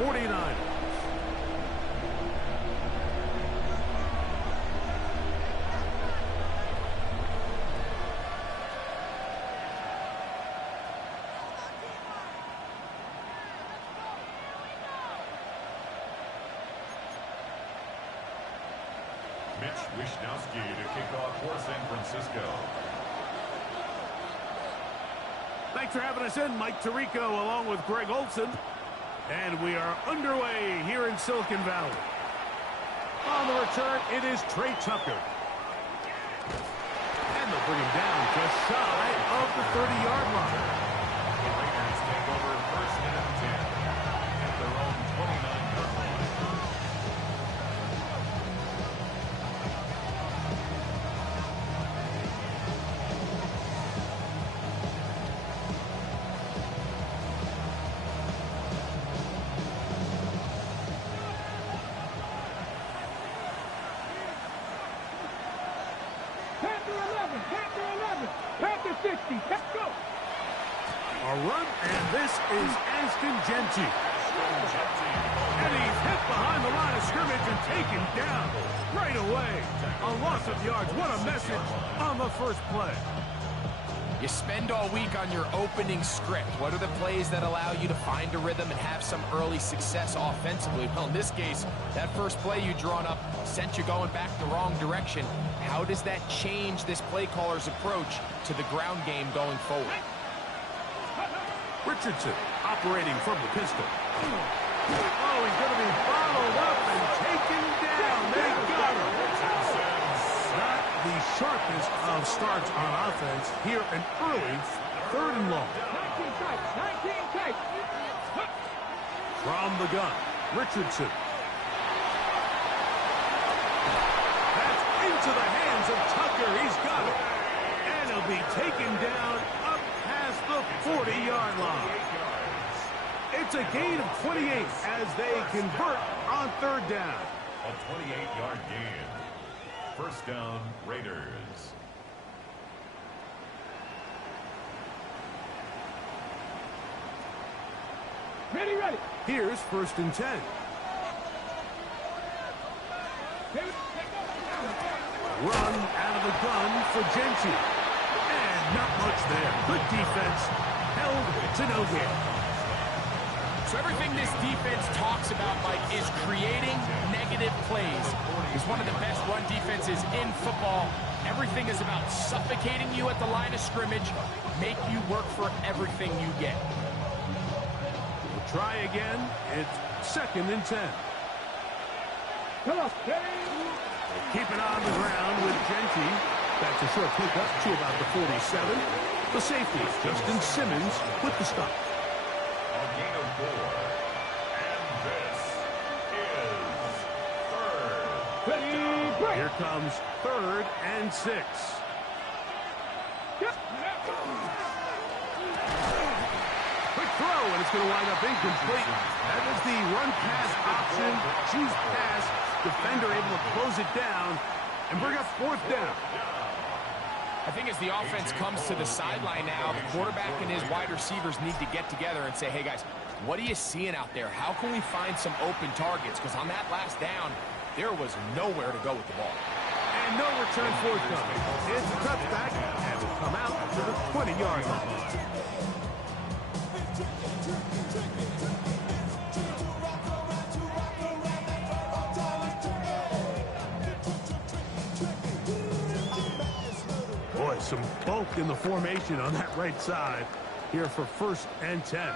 49ers. Wishnowski to kick off for San Francisco. Thanks for having us in, Mike Tirico, along with Greg Olson. And we are underway here in Silicon Valley. On the return, it is Trey Tucker. And they'll bring him down just shy of the 30-yard line. The Raiders take over first and 10 at their own 29-yard line. A run, and this is Aston Genty. And he's hit behind the line of scrimmage and taken down right away. A loss of yards. What a message on the first play. You spend all week on your opening script. What are the plays that allow you to find a rhythm and have some early success offensively? Well, in this case, that first play you drawn up sent you going back the wrong direction. How does that change this play caller's approach to the ground game going forward? Richardson operating from the pistol. Oh, he's going to be followed up and taken down. They got him. Not the sharpest of starts on offense here, an early 3rd and long. 19 tight. From the gun, Richardson. That's into the hands of Tucker. He's got it. And he'll be taken down up past the 40-yard line. It's a gain of 28 as they convert on 3rd down. A 28-yard gain. First down, Raiders. Ready. Here's 1st and 10. Run out of the gun for Genty. And not much there. Good defense. Held to no gain. So everything this defense talks about, Mike, is creating negative plays. It's one of the best run defenses in football. Everything is about suffocating you at the line of scrimmage, make you work for everything you get. We'll try again. It's 2nd and 10. Come on, Keep it on the ground with Genty. That's a short pick up to about the 47. The safety, Justin Simmons, with the stop. A gain of 4. And this is 3rd. ready, break. Here comes 3rd and 6. Quick throw, and it's going to wind up incomplete. That is the run-pass option. Choose pass. Defender able to close it down and bring up 4th down. I think as the offense comes to the sideline now, the quarterback and his wide receivers need to get together and say, hey, guys, what are you seeing out there? How can we find some open targets? Because on that last down, there was nowhere to go with the ball. And no return forthcoming. It's a touchback, and will come out to the 20-yard line. Boy, some bulk in the formation on that right side here for 1st and 10.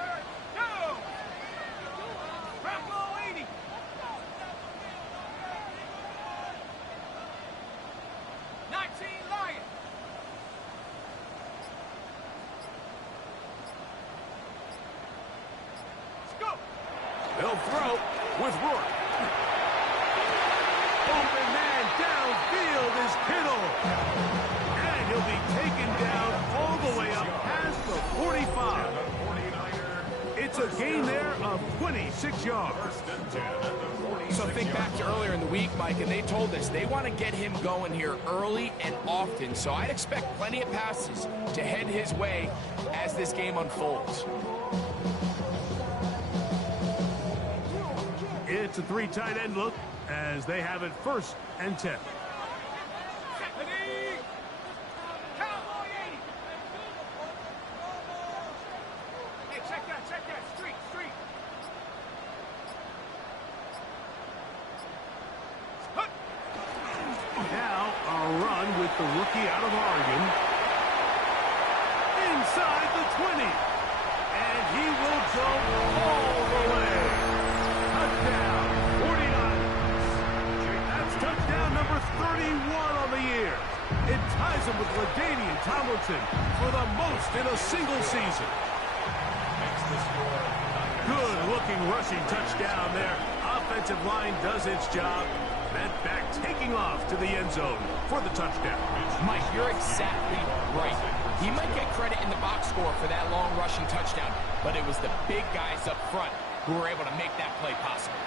They'll throw with Rourke. Open man downfield is Kittle. And he'll be taken down all the way up past the 45. It's a gain there of 26 yards. So think back to earlier in the week, Mike, and they told us they want to get him going here early and often. So I'd expect plenty of passes to head his way as this game unfolds. It's a 3 tight end look as they have it 1st and 10. Now a run with the rookie out of Oregon. Inside the 20. And he will go all the way. Touchdown, 49ers. That's touchdown number 31 on the year. It ties him with LaDainian Tomlinson for the most in a single season. Good-looking rushing touchdown there. Offensive line does its job. That back taking off to the end zone for the touchdown. Mike, you're exactly right. He might get credit in the box score for that long rushing touchdown, but it was the big guys up front who were able to make that play possible.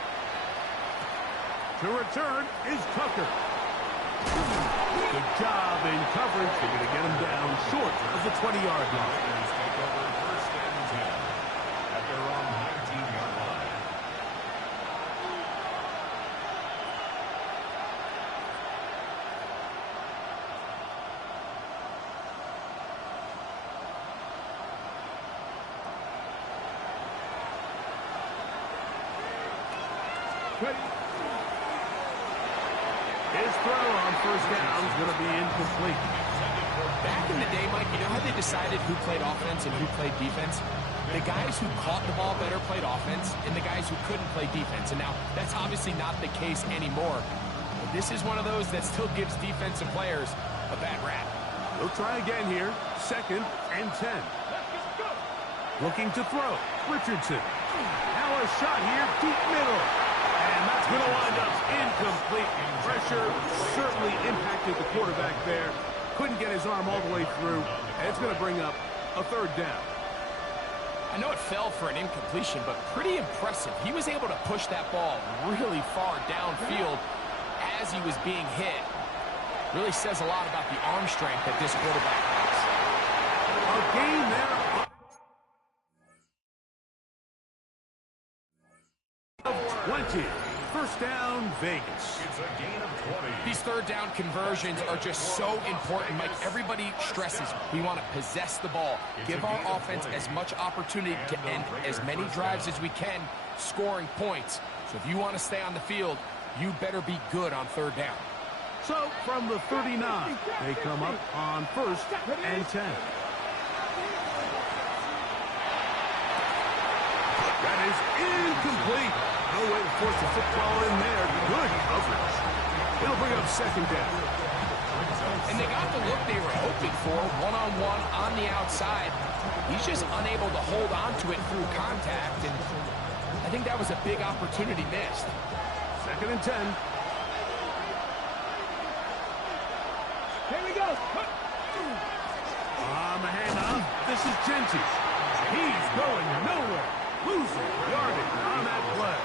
To return is Tucker. Good job in coverage. They're going to get him down short of the 20-yard line. Take over 1st and 10 at their own 19-yard line. His throw on 1st down is going to be incomplete. Back in the day, Mike, you know how they decided who played offense and who played defense? The guys who caught the ball better played offense, and the guys who couldn't play defense. And now, that's obviously not the case anymore. But this is one of those that still gives defensive players a bad rap. We'll try again here. 2nd and 10. Looking to throw. Richardson. Now a shot here, deep middle. And that's going to wind up incomplete. Pressure certainly impacted the quarterback there. Couldn't get his arm all the way through. And it's going to bring up a 3rd down. I know it fell for an incompletion, but pretty impressive. He was able to push that ball really far downfield as he was being hit. Really says a lot about the arm strength that this quarterback has. A gain there of 20. 1st down, Vegas. It's a gain of 20. These 3rd down conversions are just so important, Mike. Everybody stresses we want to possess the ball, give our offense as much opportunity to end as many drives as we can, scoring points. So if you want to stay on the field, you better be good on 3rd down. So from the 39, they come up on 1st and 10. That is incomplete. No way to force the football in there. Good coverage. It'll bring up 2nd down. And they got the look they were hoping for, one-on-one on the outside. He's just unable to hold on to it through contact, and I think that was a big opportunity missed. 2nd and 10. Here we go. On the handoff, this is Genty. He's going nowhere. Losing yardage on that play.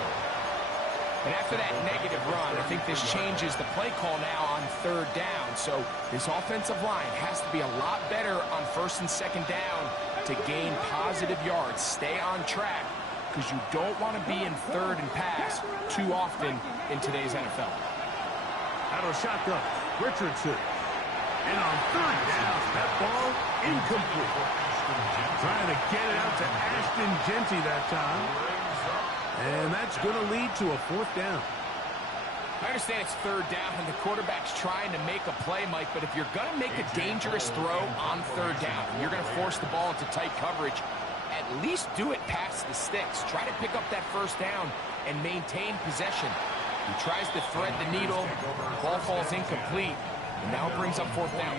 And after that negative run, I think this changes the play call now on 3rd down. So this offensive line has to be a lot better on 1st and 2nd down to gain positive yards. Stay on track because you don't want to be in 3rd and pass too often in today's NFL. Out of shotgun, Richardson. And on 3rd down, that ball incomplete. Trying to get it out to Ashton Genty that time. And that's going to lead to a 4th down. I understand it's 3rd down and the quarterback's trying to make a play, Mike, but if you're going to make a dangerous throw on 3rd down, and you're going to force the ball into tight coverage, at least do it past the sticks. Try to pick up that 1st down and maintain possession. He tries to thread the needle. The ball falls incomplete, and now it brings up 4th down.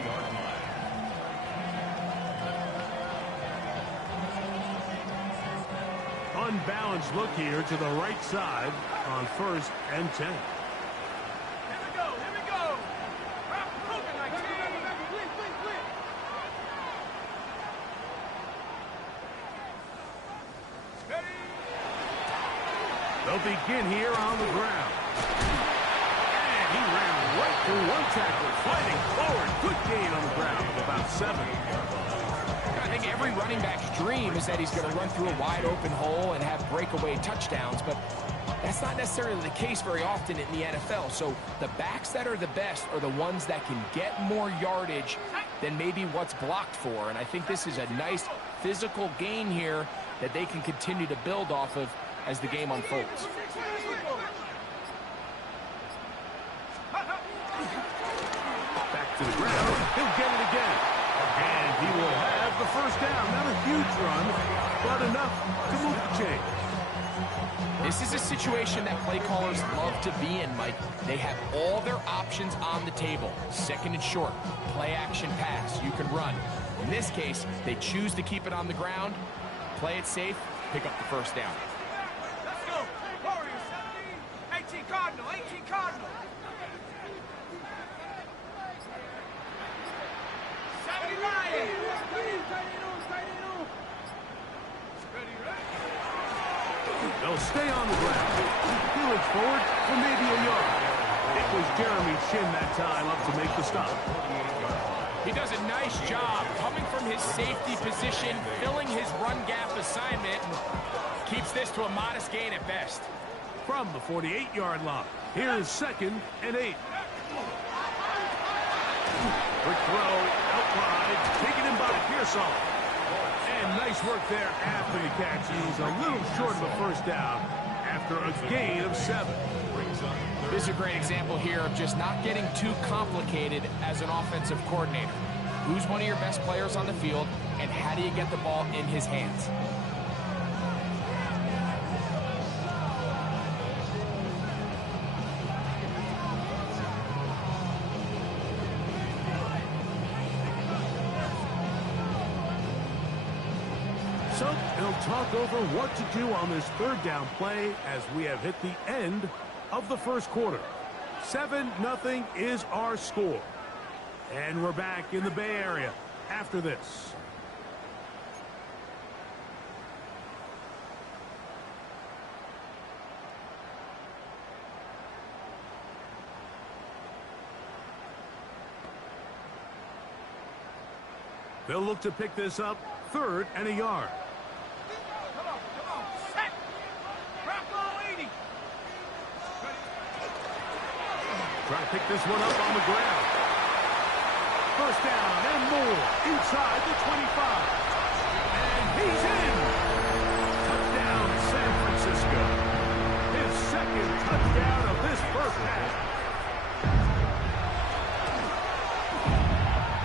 Unbalanced look here to the right side on 1st and 10. Here we go. Here we go. They'll begin here on the ground. And he ran right through one tackler, fighting forward. Good gain on the ground of about 7. I think every running back's dream is that he's going to run through a wide open hole and have breakaway touchdowns, but that's that's not necessarily the case very often in the NFL. So the backs that are the best are the ones that can get more yardage than maybe what's blocked for. And I think this is a nice physical gain here that they can continue to build off of as the game unfolds. Back to the ground. He'll get it again. And he will have the first down. Not a huge run, but enough to move the chain. This is a situation that play callers love to be in, Mike. They have all their options on the table. Second and short, play action pass, you can run. In this case, they choose to keep it on the ground, play it safe, pick up the first down. Let's go. Warriors. 18 Cardinal. 18 Cardinal. 79. They'll stay on the ground. He looks forward for maybe a yard. It was Jeremy Chin that time up to make the stop. He does a nice job coming from his safety position, filling his run gap assignment, and keeps this to a modest gain at best. From the 48-yard line, here's 2nd and 8. Quick throw out wide, taken in by Pearsall. And nice work there after the catch. He's a little short of the first down after a gain of 7. This is a great example here of just not getting too complicated as an offensive coordinator. Who's one of your best players on the field, and how do you get the ball in his hands? So they'll talk over what to do on this 3rd down play as we have hit the end of the first quarter. 7-0 is our score. And we're back in the Bay Area after this. They'll look to pick this up 3rd and a yard. Come on. Set. Rock ball 80. Try to pick this one up on the ground. First down and more inside the 25. And he's in. Touchdown, San Francisco. His 2nd touchdown of this first half.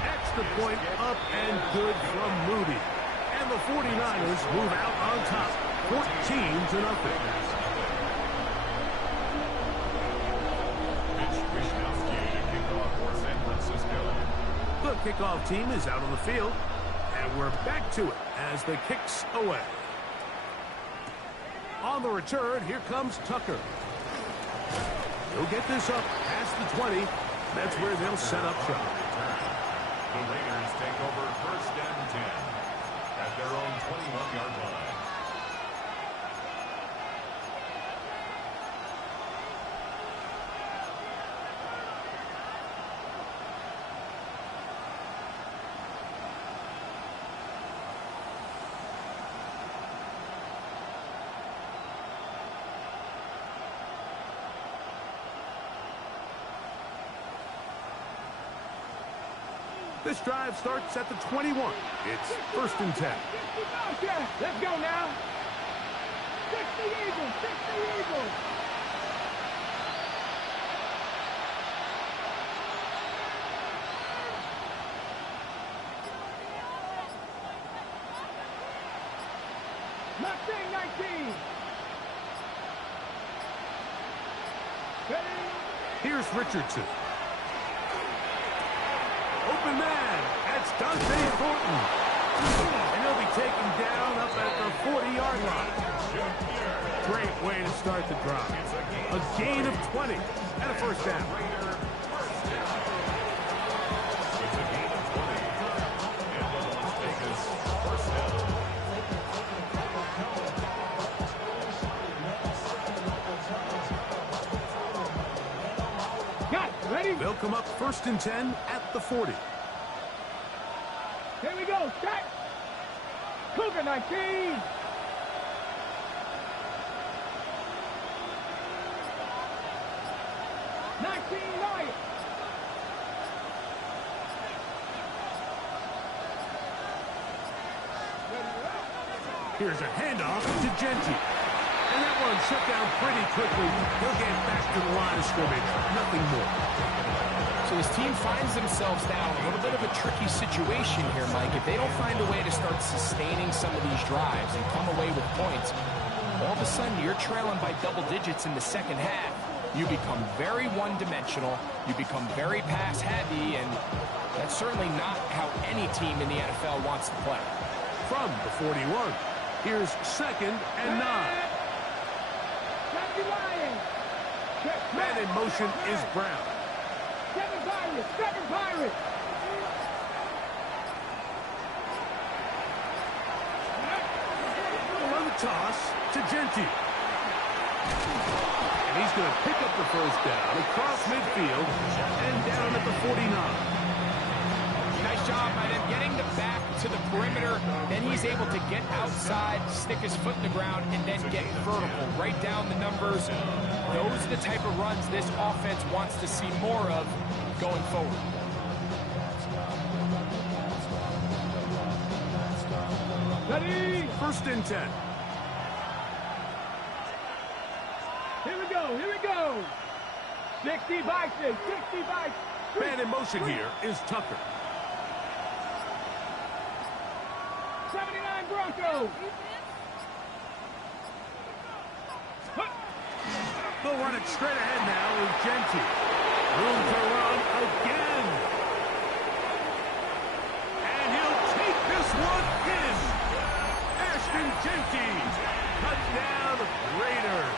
Extra point up and good from Moody. And the 49ers move out on top, 14-0. The kickoff team is out on the field, and we're back to it as the kick's away. On the return, here comes Tucker. He'll get this up past the 20. That's where they'll set up shop. The Raiders take over 1st and 10 at their own 21-yard line. This drive starts at the 21. It's 1st and 10. Okay, let's go now. Fix the Eagles. Fix the Eagles. Mustang 19. Ready? Here's Richardson. Open man. That's Dante Thornton. And he'll be taken down up at the 40-yard line. Great way to start the drive. A gain of 20 and a first down. Got it. Ready? They'll come up 1st and 10 at the 40. Here we go. Start. Cougar 19. 19 Lions. Here's a handoff to Genti. And that one shut down pretty quickly. He'll get back to the line of scrimmage. Nothing more. So this team finds themselves now in a little bit of a tricky situation here, Mike. If they don't find a way to start sustaining some of these drives and come away with points, all of a sudden you're trailing by double digits in the second half. You become very one-dimensional. You become very pass-heavy, and that's certainly not how any team in the NFL wants to play. From the 41, here's 2nd and 9. Man in motion is Brown. 7 Pirates, 7 Pirates. On the toss to Genti. And he's going to pick up the first down across midfield and down at the 49. Nice job by them getting the back to the perimeter. Then he's able to get outside, stick his foot in the ground, and then get vertical. Right down the numbers. Those are the type of runs this offense wants to see more of going forward. Ready? 1st and 10. Here we go, here we go. 60 by 6, 60 by 3. Man in motion here is Tucker. 79 Broncos. They'll run it straight ahead now with Genti. Room to run again. And he'll take this one in. Ashton Genti. Touchdown Raiders.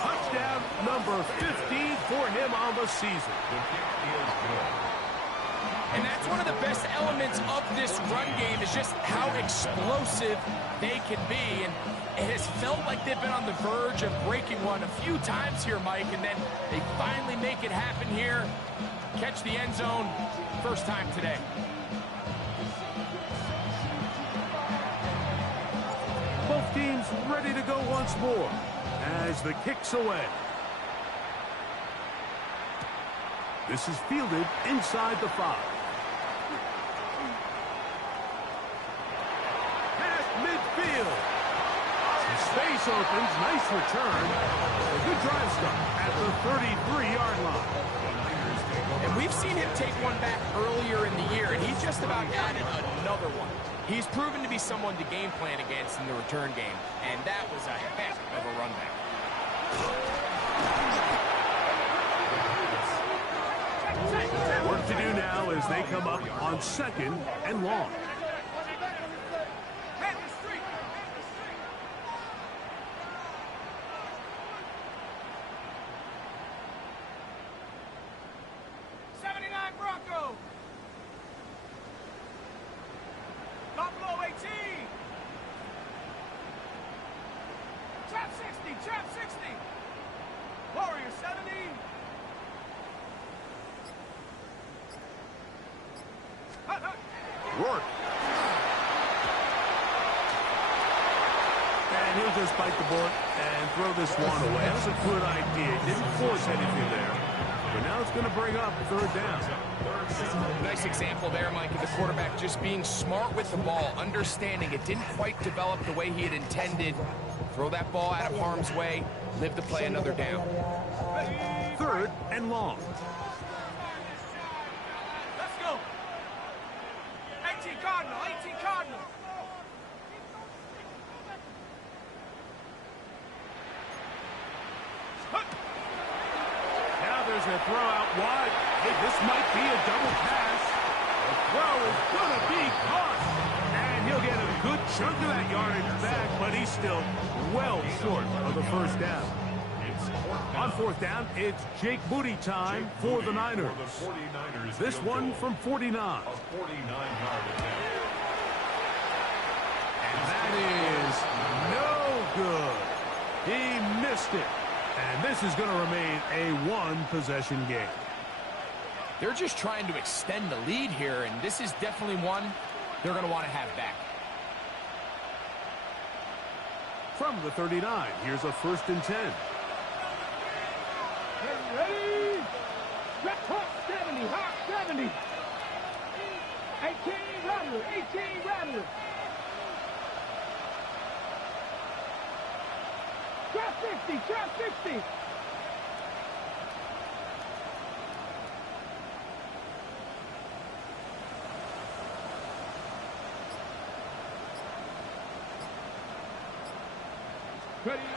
Touchdown number 15 for him on the season. And that's one of the best elements of this run game is just how explosive they can be. And it has felt like they've been on the verge of breaking one a few times here, Mike, and then they finally make it happen here. Catch the end zone first time today. Both teams ready to go once more as the kick's away. This is fielded inside the 5. Past midfield. Some space opens. Nice return. A good drive stop at the 33-yard line. And we've seen him take one back earlier in the year, and he just about added another one. He's proven to be someone to game plan against in the return game, and that was a heck of a run back. Work to do now as they come up on 2nd and long. Trap 60. Warrior 70. Rourke. And he'll just bite the bullet and throw this one away. That's a good idea. Didn't force anything there. But now it's going to bring up 3rd down. Nice example there, Mike, of the quarterback just being smart with the ball, understanding it didn't quite develop the way he had intended. Throw that ball out of harm's way, live to play another down. 3rd and long. Let's go. 18 Cardinal, 18 Cardinal. Now there's a throw out wide. Hey, this might be a double pass. The throw is going to be caught. And he'll get a good chunk of that yardage back, but he's still well short of the first down. On 4th down, it's Jake Moody time for the Niners. This one from 49. And that is no good. He missed it. And this is going to remain a one-possession game. They're just trying to extend the lead here, and this is definitely one they're going to want to have back. From the 39, here's a 1st and 10. Ready? Hawk 70, Hawk 70. 18 Rattler, 18 Rattler. Drop 60, drop 60. Ready?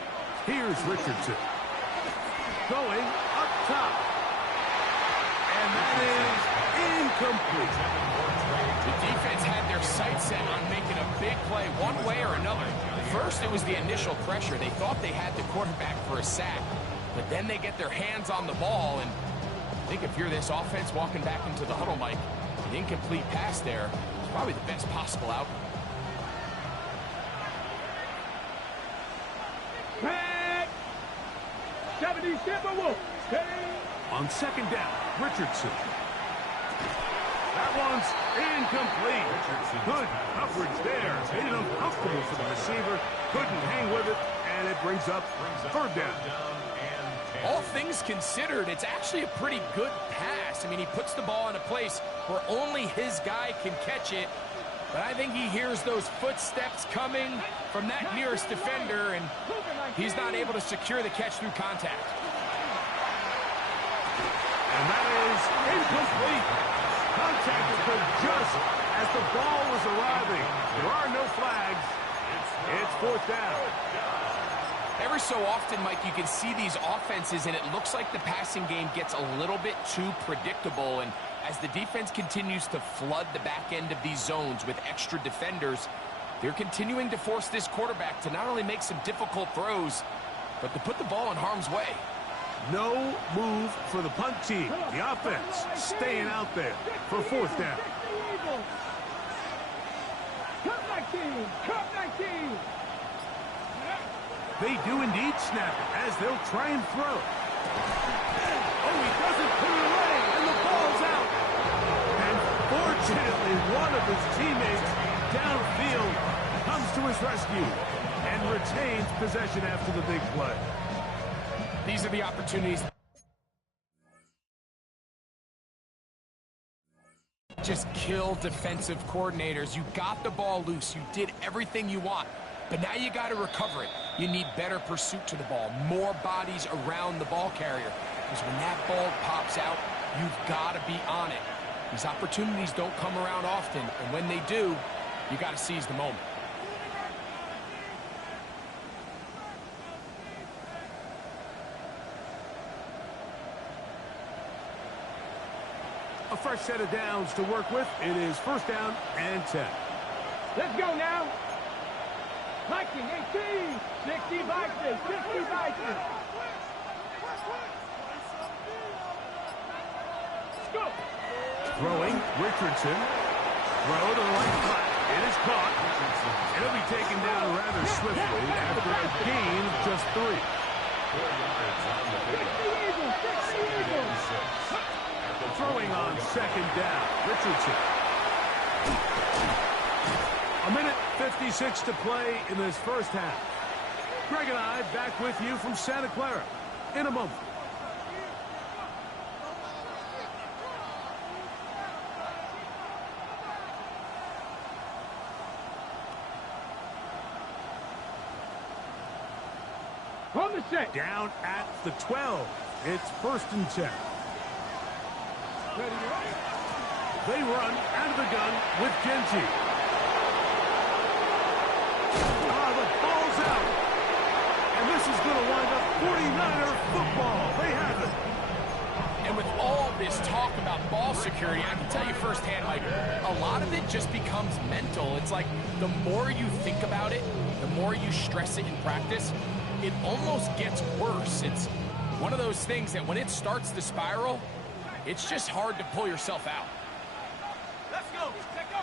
Here's Richardson. Going up top. And that is incomplete. The defense had their sights set on making a big play one way or another. First, it was the initial pressure. They thought they had the quarterback for a sack. But then they get their hands on the ball. And I think if you're this offense walking back into the huddle, Mike, an incomplete pass there is probably the best possible outcome. Back. 70 Timberwolves. On second down, Richardson. That one's incomplete. Good coverage there. Made it uncomfortable for the receiver. Couldn't hang with it, and it brings up third down. All things considered, it's actually a pretty good pass. I mean, he puts the ball in a place where only his guy can catch it. But I think he hears those footsteps coming from that nearest defender, and he's not able to secure the catch through contact. And that is incomplete. Contact occurred just as the ball was arriving. There are no flags. It's fourth down. Every so often, Mike, you can see these offenses, and it looks like the passing game gets a little bit too predictable. And as the defense continues to flood the back end of these zones with extra defenders, they're continuing to force this quarterback to not only make some difficult throws, but to put the ball in harm's way. No move for the punt team. The offense staying out there for fourth down. Cut 19, cut 19. They do indeed snap it as they'll try and throw. Oh, he doesn't put it away, and the ball's out. And fortunately, one of his teammates downfield comes to his rescue and retains possession after the big play. These are the opportunities. Just kill defensive coordinators. You got the ball loose. You did everything you want. But now you got to recover it. You need better pursuit to the ball, more bodies around the ball carrier. Because when that ball pops out, you've got to be on it. These opportunities don't come around often, and when they do, you got to seize the moment. A fresh set of downs to work with. It is first down and 10. Let's go now. Viking 18, 60 Vikings, 60 Vikings. Let's go. Throwing, Richardson. Throw to the right flat. It is caught. It'll be taken down rather swiftly after a gain of just 3. 60 Eagles, 60 Eagles. Throwing on second down, Richardson. A minute 56 to play in this first half. Greg and I back with you from Santa Clara in a moment. On the set. Down at the 12. It's first and 10. Ready, ready. They run out of the gun with Genji. The ball's out. And this is going to wind up 49er football. They have it. And with all this talk about ball security, I can tell you firsthand, Mike, a lot of it just becomes mental. It's like the more you think about it, the more you stress it in practice, it almost gets worse. It's one of those things that when it starts to spiral, it's just hard to pull yourself out. Let's go. Let's go.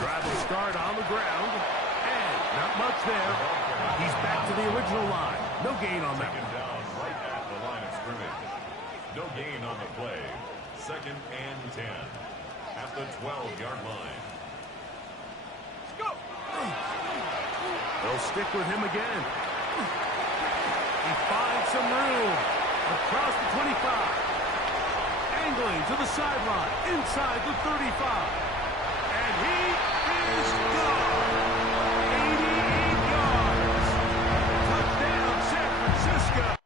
Drive will start on the ground. And not much there. He's back to the original line. No gain on that one. Down right at the line of scrimmage. No gain on the play. Second and 10. At the 12-yard line. Go. They'll stick with him again. He finds some room. Across the 25. Angling to the sideline. Inside the 35. And he is gone. 88 yards. Touchdown, San Francisco.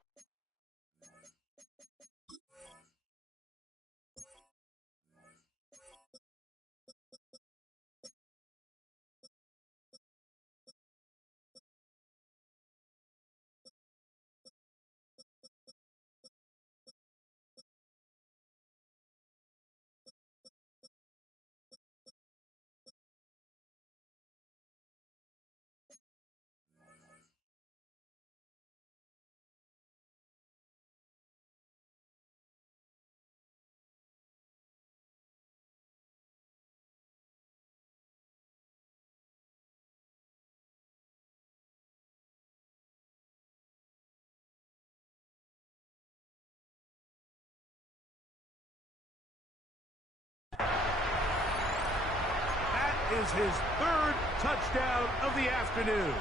Is his third touchdown of the afternoon.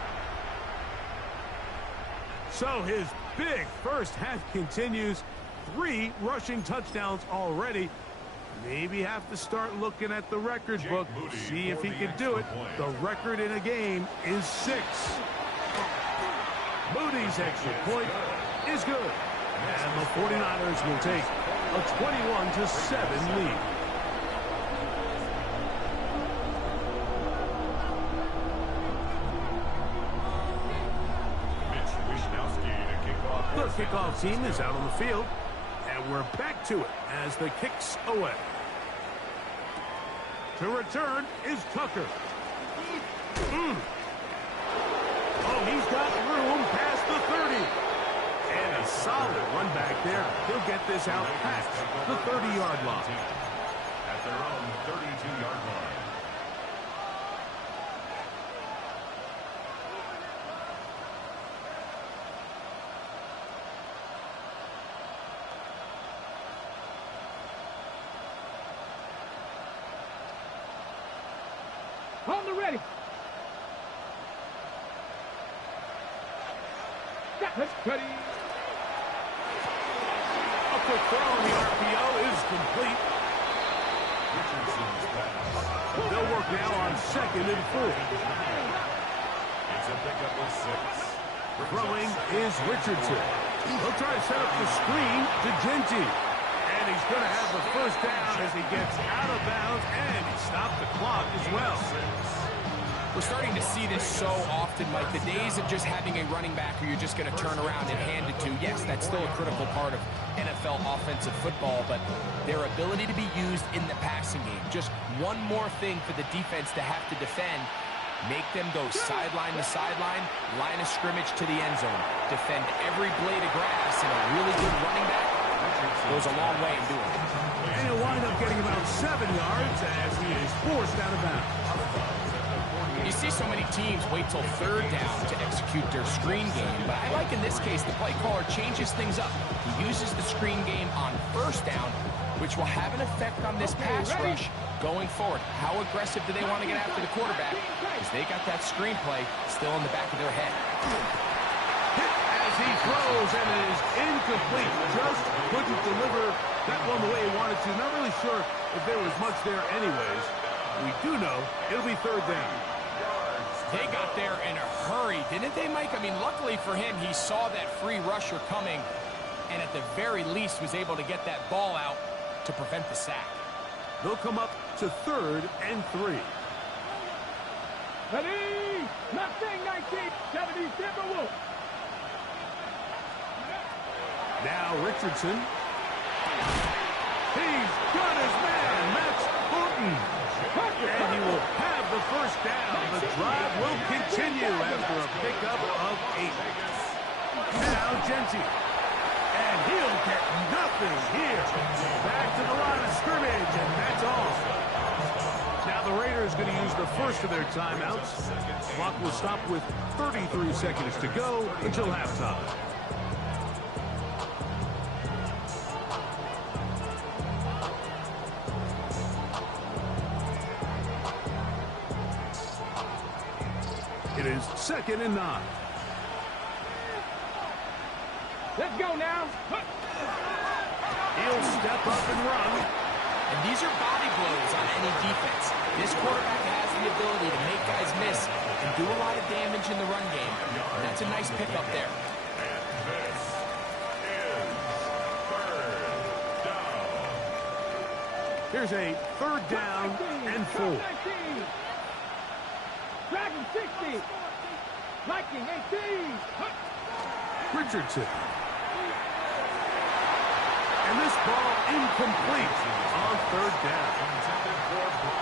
So his big first half continues. 3 rushing touchdowns already. Maybe have to start looking at the record book, see if he can do it. The record in a game is 6. Moody's extra point is good. And the 49ers will take a 21-7 lead. The kickoff team is out on the field, and we're back to it as the kick's away. To return is Tucker. Oh, he's got room past the 30. And a solid run back there. He'll get this out past the 30-yard line. At their own 32-yard line. On the ready. Let's ready. A quick throw on the RPO is complete. They'll work now on 2nd and 4. It's a pickup of 6. Throwing is Richardson. He'll try to set up the screen to Genty. And he's going to have the first down as he gets out of bounds, and he stopped the clock as well. We're starting to see this so often, Mike. The days of just having a running back who you're just going to turn around and hand it to, yes, that's still a critical part of NFL offensive football, but their ability to be used in the passing game. Just one more thing for the defense to have to defend. Make them go sideline to sideline, line of scrimmage to the end zone. Defend every blade of grass, and a really good running back goes a long way in doing it. And he'll wind up getting about 7 yards as he is forced out of bounds. You see so many teams wait till 3rd down to execute their screen game, but I like in this case the play caller changes things up. He uses the screen game on 1st down, which will have an effect on this pass rush going forward. How aggressive do they want to get after the quarterback? Because they got that screen play still in the back of their head. As he throws, and it is incomplete. Just couldn't deliver that one the way he wanted to. Not really sure if there was much there anyways. We do know it'll be 3rd down. They got there in a hurry, didn't they, Mike? I mean, luckily for him, he saw that free rusher coming, and at the very least was able to get that ball out to prevent the sack. They'll come up to 3rd and 3. Ready? Nothing, 1970 Timberwolves. Now Richardson. He's got his man, Max Fulton. And he will have the first down. The drive will continue after a pickup of 8. Now Genty. And he'll get nothing here. Back to the line of scrimmage, and that's all. Now the Raiders going to use the first of their timeouts. Clock will stop with 33 seconds to go until halftime. It is 2nd and 9. Let's go now. He'll step up and run. And these are body blows on any defense. This quarterback has the ability to make guys miss and do a lot of damage in the run game. And that's a nice pickup there. Here's a third down and 4. Dragon 60. Viking 18. Richardson. And this ball incomplete on third down.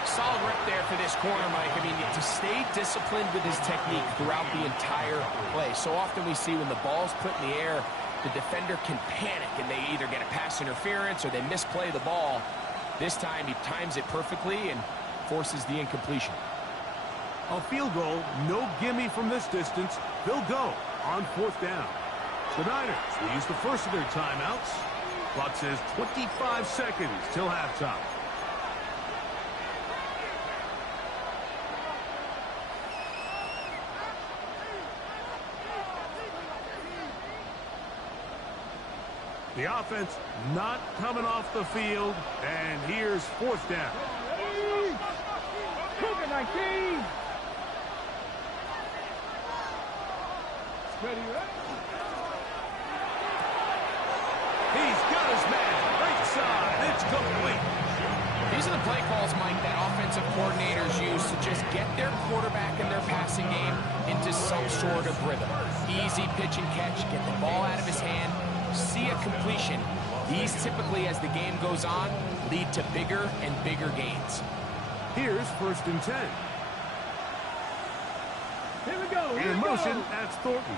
Solid rep there for this corner, Mike. I mean, to stay disciplined with his technique throughout the entire play. So often we see when the ball's put in the air, the defender can panic and they either get a pass interference or they misplay the ball. This time he times it perfectly and forces the incompletion. A field goal, no gimme from this distance. They'll go on fourth down. The Niners will use the first of their timeouts. Clock says 25 seconds till halftime. The offense not coming off the field, and here's fourth down. Cougar 19. Ready, right? He's got his man right side. It's complete. These are the play calls, Mike, that offensive coordinators use to just get their quarterback and their passing game into some sort of rhythm. Easy pitch and catch, get the ball out of his hand, see a completion. These typically, as the game goes on, lead to bigger and bigger gains. Here's first and 10. Here we go. In motion, that's Thornton.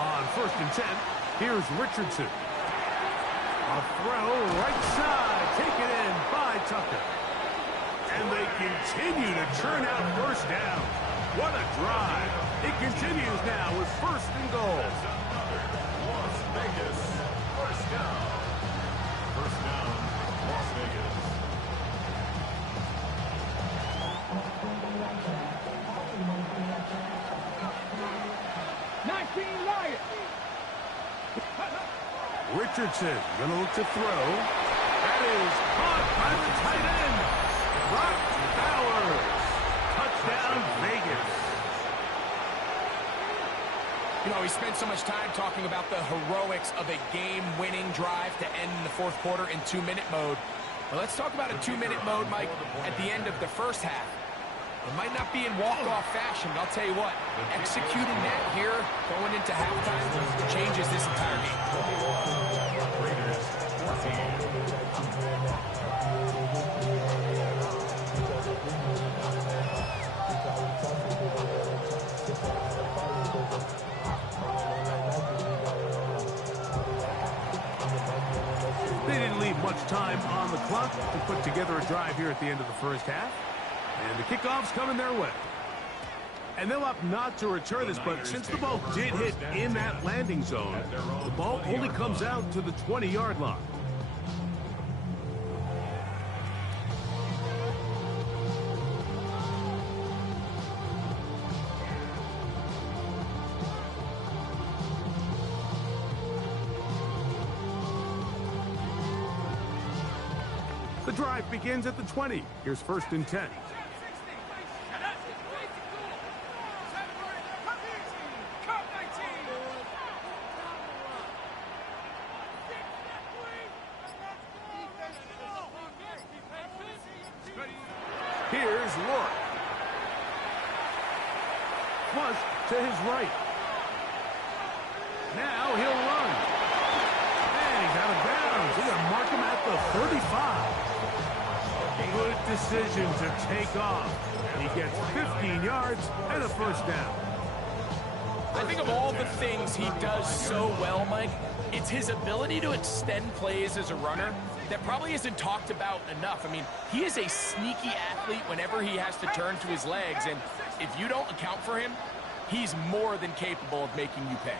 On first and 10, here's Richardson. A throw right side, taken in by Tucker. And they continue to churn out first down. What a drive. It continues now with first and goal. Las Vegas, first down. First down, Las Vegas. Richardson gonna look to throw. That is caught by the tight end. Brock Bowers. Touchdown, Vegas. You know, we spent so much time talking about the heroics of a game-winning drive to end the fourth quarter in 2-minute mode. Well, let's talk about a 2-minute mode, Mike, at the end of the first half. It might not be in walk-off fashion, but I'll tell you what, executing that here, going into halftime, changes this entire game. They didn't leave much time on the clock to put together a drive here at the end of the first half. And the kickoff's coming their way. And they'll opt not to return this, but since the ball did hit in that landing zone, the ball only comes out to the 20-yard line. The drive begins at the 20. Here's first and 10. Here's Rourke. Flush to his right. Now he'll run. And he's out of bounds. They're going to mark him at the 35. Good decision to take off. He gets 15 yards and a first down. I think of all the things he does so well, Mike, it's his ability to extend plays as a runner that probably isn't talked about enough. I mean, he is a sneaky athlete whenever he has to turn to his legs, and if you don't account for him, he's more than capable of making you pay.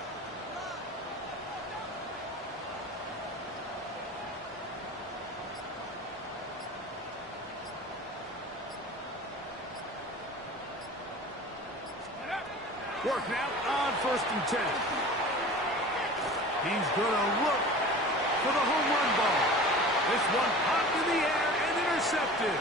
Working out on first and 10. He's going to look for the home run ball. This one popped in the air and intercepted.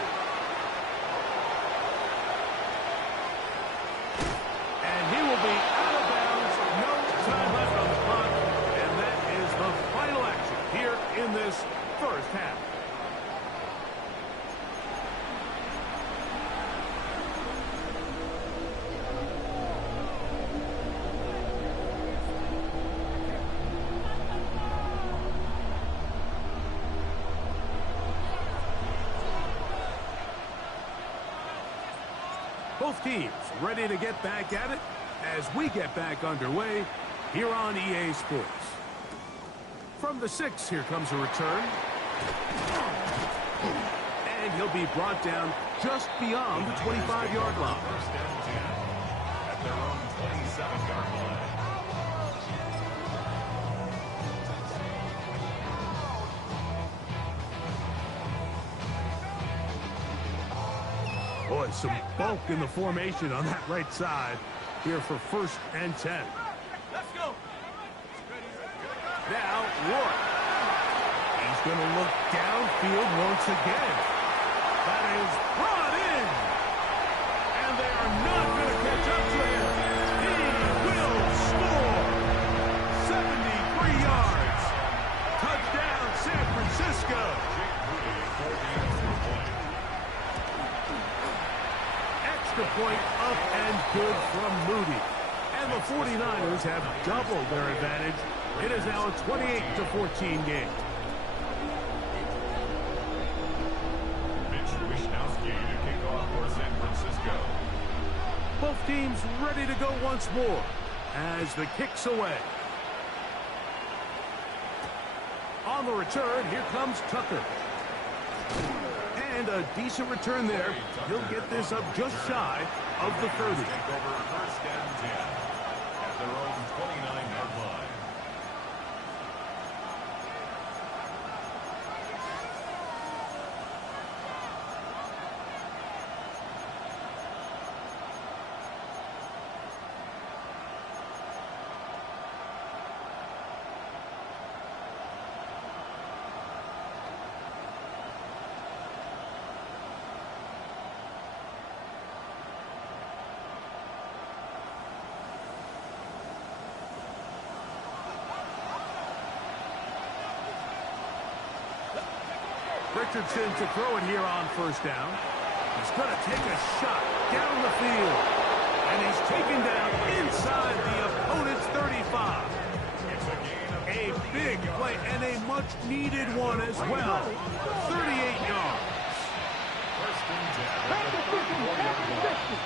And he will be out of bounds. No time left on the clock. And that is the final action here in this first half. Both teams ready to get back at it as we get back underway here on EA Sports. From the 6, here comes a return. And he'll be brought down just beyond the 25-yard line. First and 10 at their own 27-yard line. Boy, some bulk in the formation on that right side here for first and 10. Let's go. Now, Rourke. He's going to look downfield once again. That is brought in. And they are not going to catch up to him. He will score. 73 yards. Touchdown, San Francisco. Extra point up and good from Moody. And the 49ers have doubled their advantage. It is now a 28-14 game. Mitch Wishnowsky to kick off for San Francisco. Both teams ready to go once more as the kick's away. On the return, here comes Tucker. And a decent return there. He'll get this up just shy of the 30. Take over first and 10 at their own 29-yard line. Richardson to throw it here on first down. He's going to take a shot down the field. And he's taken down inside the opponent's 35. A big play and a much-needed one as well. 38 yards. First and 10 at the 34-yard line.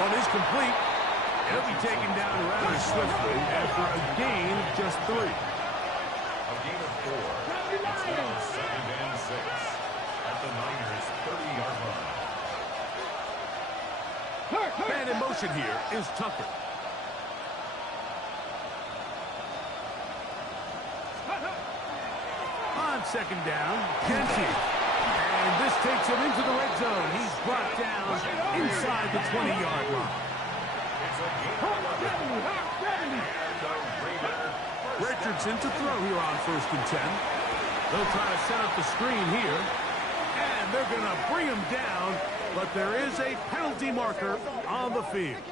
One is complete. He'll be taken down rather swiftly after a gain of just 3. A gain of 4. It's now 2nd and 6 at the Niners' 30-yard line. Man in motion here is Tucker. On second down, Kenty. And this takes him into the red zone. He's brought down inside the 20-yard line. Richardson to throw here on first and 10. They'll try to set up the screen here. And they're going to bring him down, but there is a penalty marker on the field.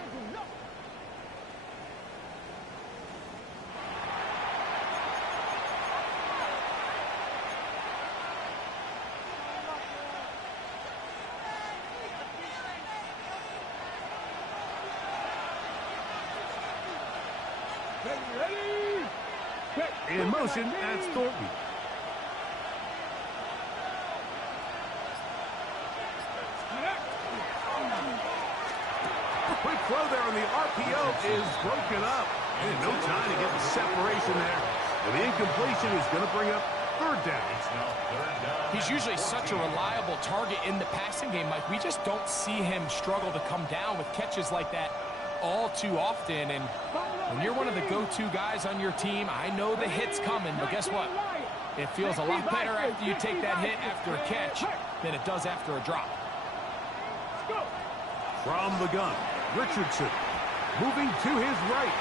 In motion, that's Thornton. Quick throw there on the RPO is broken up. And no time to get the separation there. And the incompletion is going to bring up third down. He's usually such a reliable target in the passing game, Mike. We just don't see him struggle to come down with catches like that all too often. And when you're one of the go-to guys on your team, I know the hit's coming, but guess what? It feels a lot better after you take that hit after a catch than it does after a drop. From the gun, Richardson moving to his right.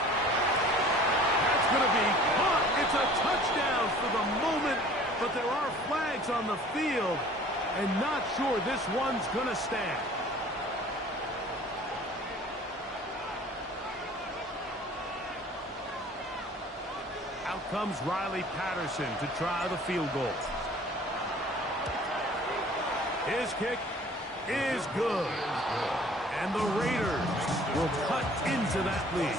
That's going to be caught. It's a touchdown for the moment, but there are flags on the field, and not sure this one's going to stand. Out comes Riley Patterson to try the field goal. His kick is good. And the Raiders will cut into that lead.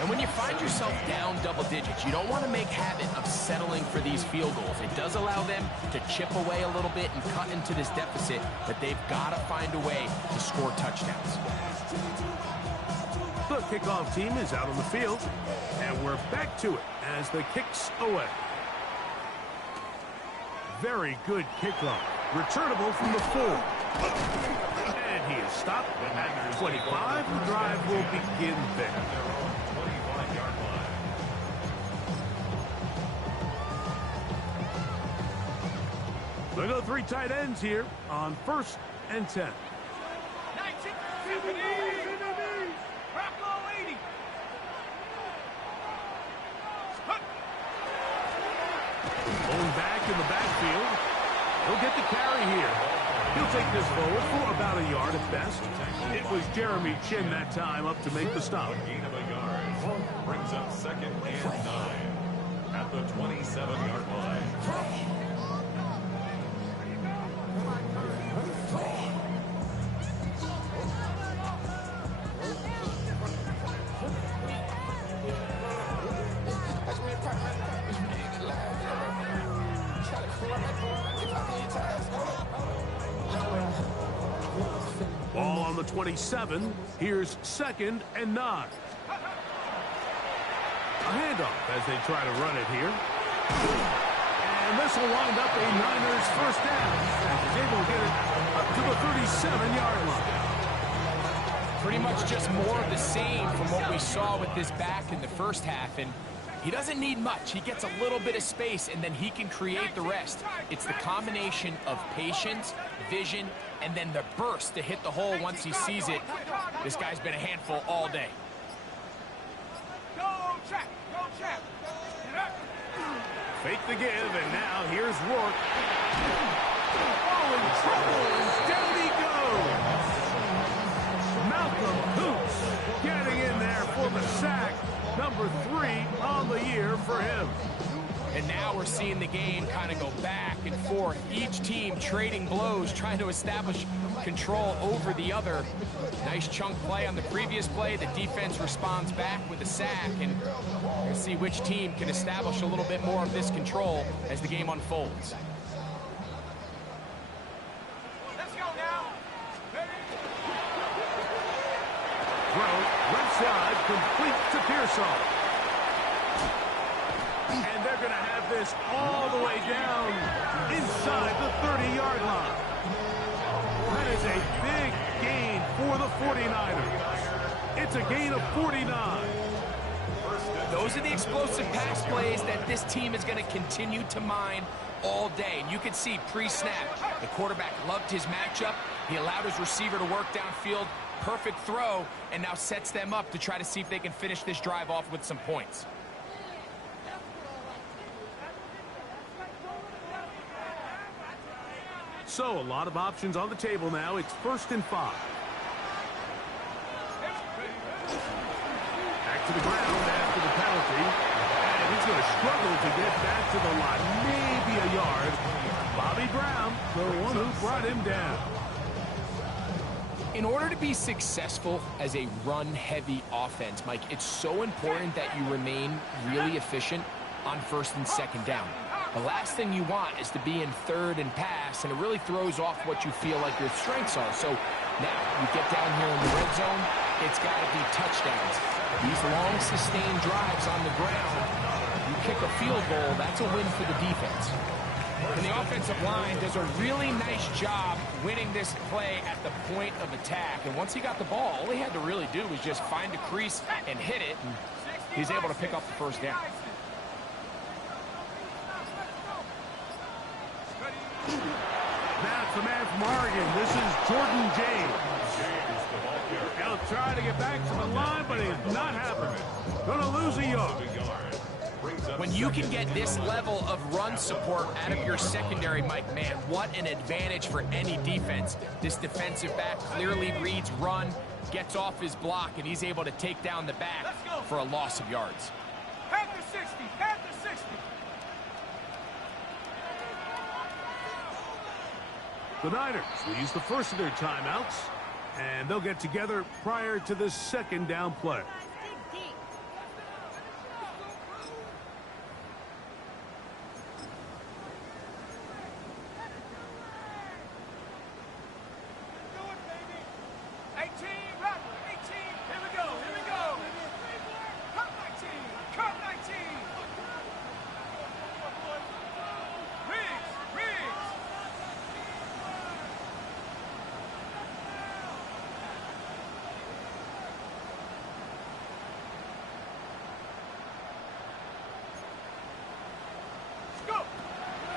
And when you find yourself down double digits, you don't want to make habit of settling for these field goals. It does allow them to chip away a little bit and cut into this deficit, but they've got to find a way to score touchdowns. The kickoff team is out on the field, and we're back to it as the kick's away. Very good kickoff. Returnable from the 4. And he is stopped at 25. The drive will begin there. 25-yard line. They go 3 tight ends here on 1st and 10. Going back in the backfield. He'll get the carry here. He'll take this forward for about a yard at best. It was Jeremy Chin that time up to make the stop. Gain of a yard. Brings up 2nd and 9 at the 27-yard line. Ball on the 27. Here's 2nd and 9. A handoff as they try to run it here. And this will wind up a Niners first down. As he's able to get it up to the 37-yard line. Pretty much just more of the same from what we saw with this back in the first half. And he doesn't need much. He gets a little bit of space, and then he can create the rest. It's the combination of patience, vision, and then the burst to hit the hole once he sees it. This guy's been a handful all day. Fake the give, and now here's Rourke. Oh, in trouble, and down he goes. Malcolm Hoops getting in there for the sack. Number 3 on the year for him. And now we're seeing the game kind of go back and forth. Each team trading blows, trying to establish control over the other. Nice chunk play on the previous play. The defense responds back with a sack. And we're going to see which team can establish a little bit more of this control as the game unfolds. Let's go now. Throw, left side, complete to Pearsall. And they're going to have this all the way down inside the 30-yard line. That is a big gain for the 49ers. It's a gain of 49. Those are the explosive pass plays that this team is going to continue to mine all day. And you can see pre-snap, the quarterback loved his matchup. He allowed his receiver to work downfield. Perfect throw, and now sets them up to try to see if they can finish this drive off with some points. So, a lot of options on the table now. It's 1st and 5. Back to the ground after the penalty. And he's going to struggle to get back to the line. Maybe a yard. Bobby Brown, the one who brought him down. In order to be successful as a run-heavy offense, Mike, it's so important that you remain really efficient on 1st and 2nd down. The last thing you want is to be in 3rd and pass, and it really throws off what you feel like your strengths are. So now you get down here in the red zone, it's got to be touchdowns. These long, sustained drives on the ground, you kick a field goal, that's a win for the defense. And the offensive line does a really nice job winning this play at the point of attack. And once he got the ball, all he had to really do was just find a crease and hit it. And he's able to pick up the first down. That's the man from Oregon. This is Jordan James. He'll try to get back to the line, but it's not happening. Gonna lose a yard. When you can get this level of run support out of your secondary, Mike, man, what an advantage for any defense. This defensive back clearly reads run, gets off his block, and he's able to take down the back for a loss of yards. Panther 60, Panther 60. The Niners will use the first of their timeouts, and they'll get together prior to the second down play.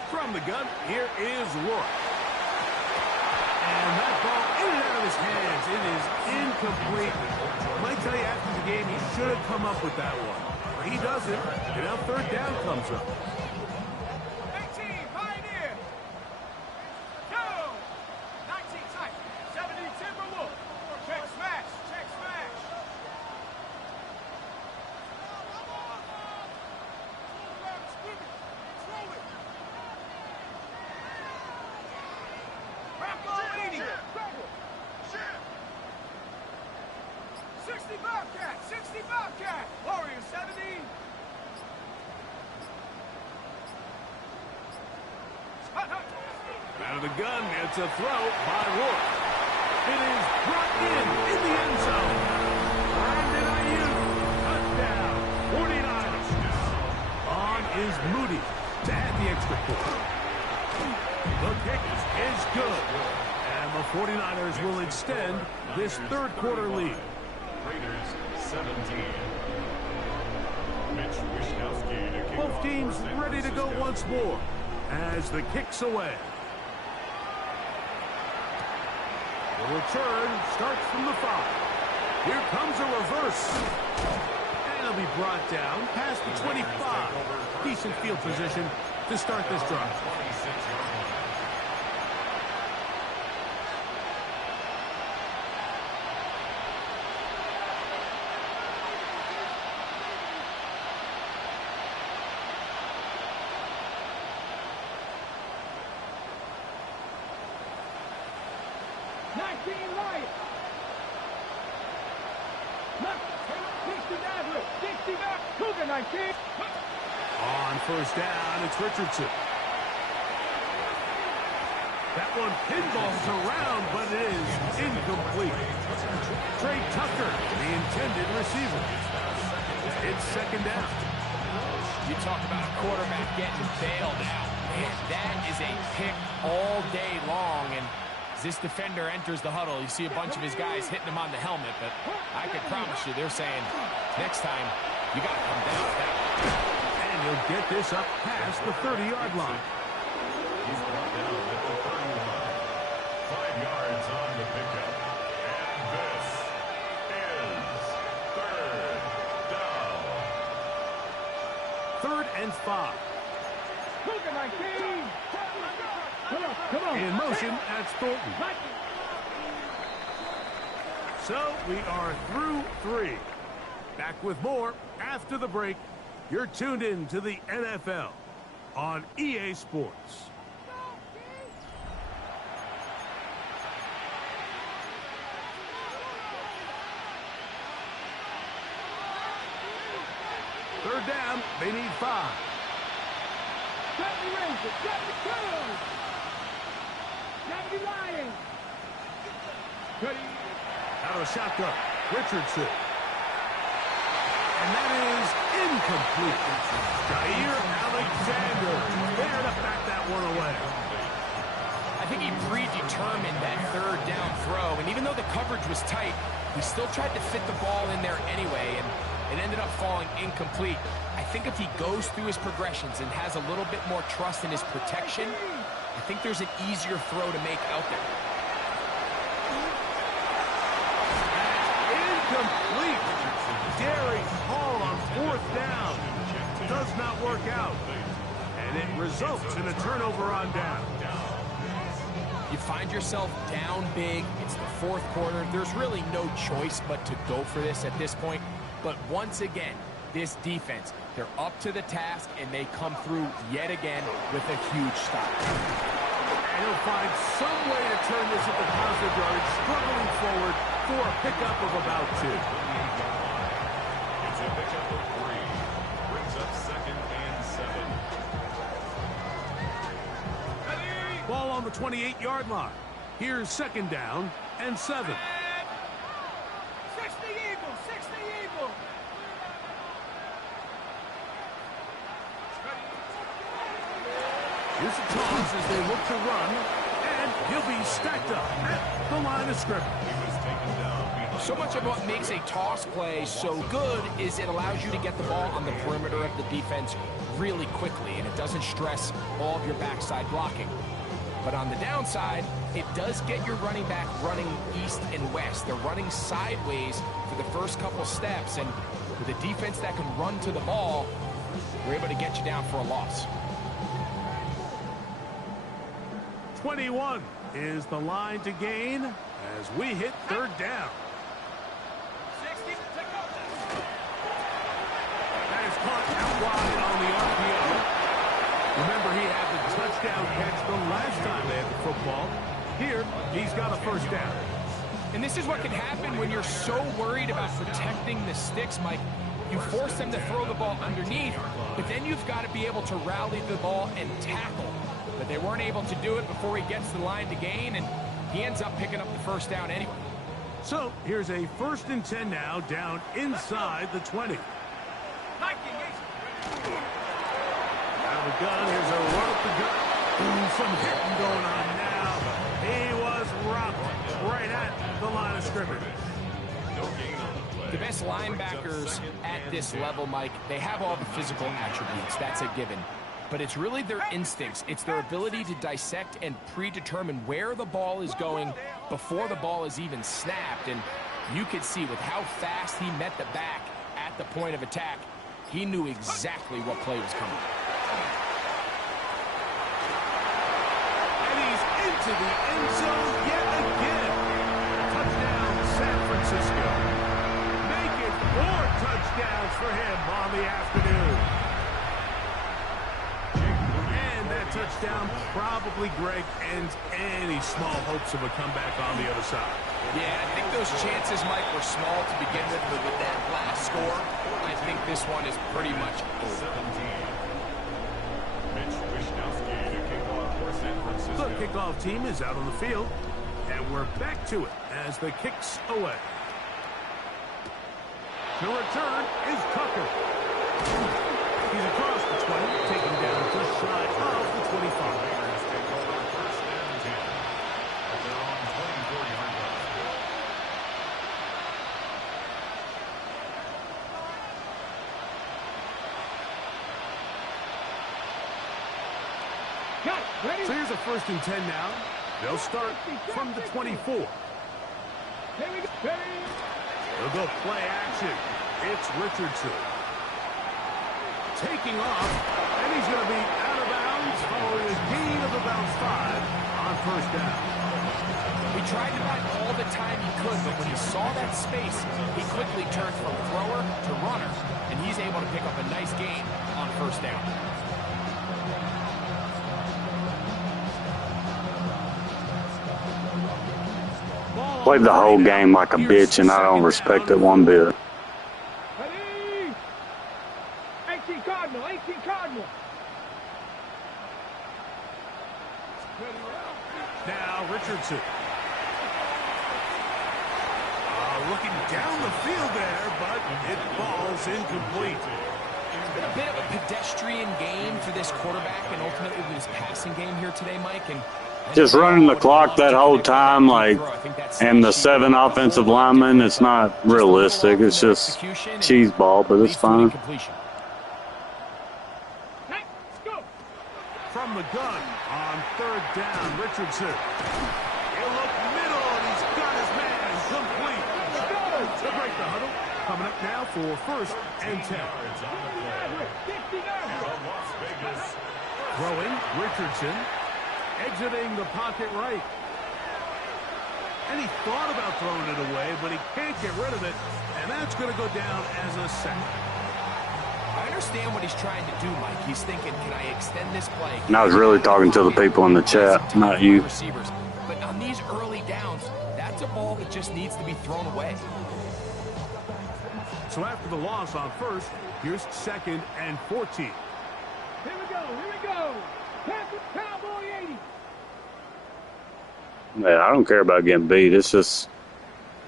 From the gun, here is Rourke. And that ball in and out of his hands. It is incomplete. I might tell you after the game, he should have come up with that one. But he doesn't, and now third down comes up. 18, Pioneer. Go. 19, tight. 70, Timberwolf. Check smash, check smash. Bobcat, 60 Bobcat, Warrior 70. Out of the gun, it's a throw by Rourke. It is brought in the end zone. Brandon Ayuk, touchdown, 49ers. On is Moody to add the extra point. The kick is good. And the 49ers will extend this third quarter lead. Raiders 17. Mitch Wishnowsky to kick Both off teams for San ready to go Francisco. once more as the kick's away. The return starts from the 5. Here comes a reverse. And it'll be brought down past the 25. Decent field position to start this drive. 26-yard line. On first down, it's Richardson. That one pinballs around, but it is incomplete. Trey Tucker, the intended receiver. It's second down. You talk about a quarterback getting bailed out. Man, that is a pick all day long, and as this defender enters the huddle, you see a bunch of his guys hitting him on the helmet, but I can promise you they're saying, next time, you got to come down with that. And he'll get this up past the 30-yard line. He's brought down at the 31. 5 yards on the pickup. And this is third down. 3rd and 5. Come on. In motion, that's Thornton. So we are through 3. Back with more after the break. You're tuned in to the NFL on EA Sports. Third down, they need 5. Out of shotgun, Richardson. And that is incomplete. Jair Alexander there to back that one away. I think he predetermined that third down throw, and even though the coverage was tight, he still tried to fit the ball in there anyway, and it ended up falling incomplete. I think if he goes through his progressions and has a little bit more trust in his protection, I think there's an easier throw to make out there. Incomplete. Daring Hall on 4th down. Does not work out. And it results in a turnover on down. You find yourself down big. It's the 4th quarter. There's really no choice but to go for this at this point. But once again, this defense, they're up to the task, and they come through yet again with a huge stop. And he'll find some way to turn this into positive yards, struggling forward for a pickup of about 2. It's a pickup of 3. Brings up 2nd and 7. Ball on the 28-yard line. Here's 2nd down and 7. 60 Eagles, 60 Eagles. Here's a toss as they look to run, and he'll be stacked up at the line of scrimmage. So much of what makes a toss play so good is it allows you to get the ball on the perimeter of the defense really quickly, and it doesn't stress all of your backside blocking. But on the downside, it does get your running back running east and west. They're running sideways for the first couple steps, and with a defense that can run to the ball, we're able to get you down for a loss. 21 is the line to gain as we hit 3rd down. 60, That is caught out wide on the RPO. Remember, he had the touchdown catch the last time they had the football. Here, he's got a 1st down. And this is what can happen when you're so worried about protecting the sticks, Mike. You force them to throw the ball underneath, but then you've got to be able to rally the ball and tackle. But they weren't able to do it before he gets the line to gain, and he ends up picking up the 1st down anyway. So here's a 1st and 10 now, down inside the 20. Nike, Out of the gun, here's a run up the gut. Some hitting going on now. He was rocked right at the line of scrimmage. The best linebackers at this level, Mike, they have all the physical attributes. That's a given. But it's really their instincts. It's their ability to dissect and predetermine where the ball is going before the ball is even snapped. And you could see with how fast he met the back at the point of attack, he knew exactly what play was coming. And he's into the end zone yet again. Touchdown, San Francisco. Make it 4 touchdowns for him on the afternoon. Touchdown probably, Greg, ends any small hopes of a comeback on the other side. Yeah, I think those chances, Mike, were small to begin with, but with that last score, I think this one is pretty much over. 17. The kickoff team is out on the field, and we're back to it as the kicks away. The return is Tucker. He's across the 20, taken down just shy of the 25. So here's a 1st and 10 now. They'll start from the 24. Here we go. They'll go play action. It's Richardson. Taking off, and he's going to be out of bounds following a gain of about 5 on 1st down. He tried to buy all the time he could, but when he saw that space, he quickly turned from thrower to runner, and he's able to pick up a nice gain on 1st down. Played the whole game like a bitch, and I don't respect it one bit. Ready? 18 Cardinal, 18 Cardinal. Now Richardson. Looking down the field there, but it falls incomplete. It's been a bit of a pedestrian game for this quarterback and ultimately this passing game here today, Mike. And Just running the clock that whole time, like, and the 7 offensive linemen, it's not realistic. It's just cheese ball, but it's fine. the gun on 3rd down. Richardson. He'll look middle, and he's got his man complete. They'll break the huddle. Coming up now for 1st and 10. Throwing, Richardson. Exiting the pocket right. And he thought about throwing it away, but he can't get rid of it. And that's going to go down as a sack. I understand what he's trying to do, Mike. He's thinking, can I extend this play? And I was really talking to the people in the chat, not you. Receivers. But on these early downs, that's a ball that just needs to be thrown away. So after the loss on 1st, here's 2nd and 14. Here we go. Cowboy 80. Yeah, I don't care about getting beat. It's just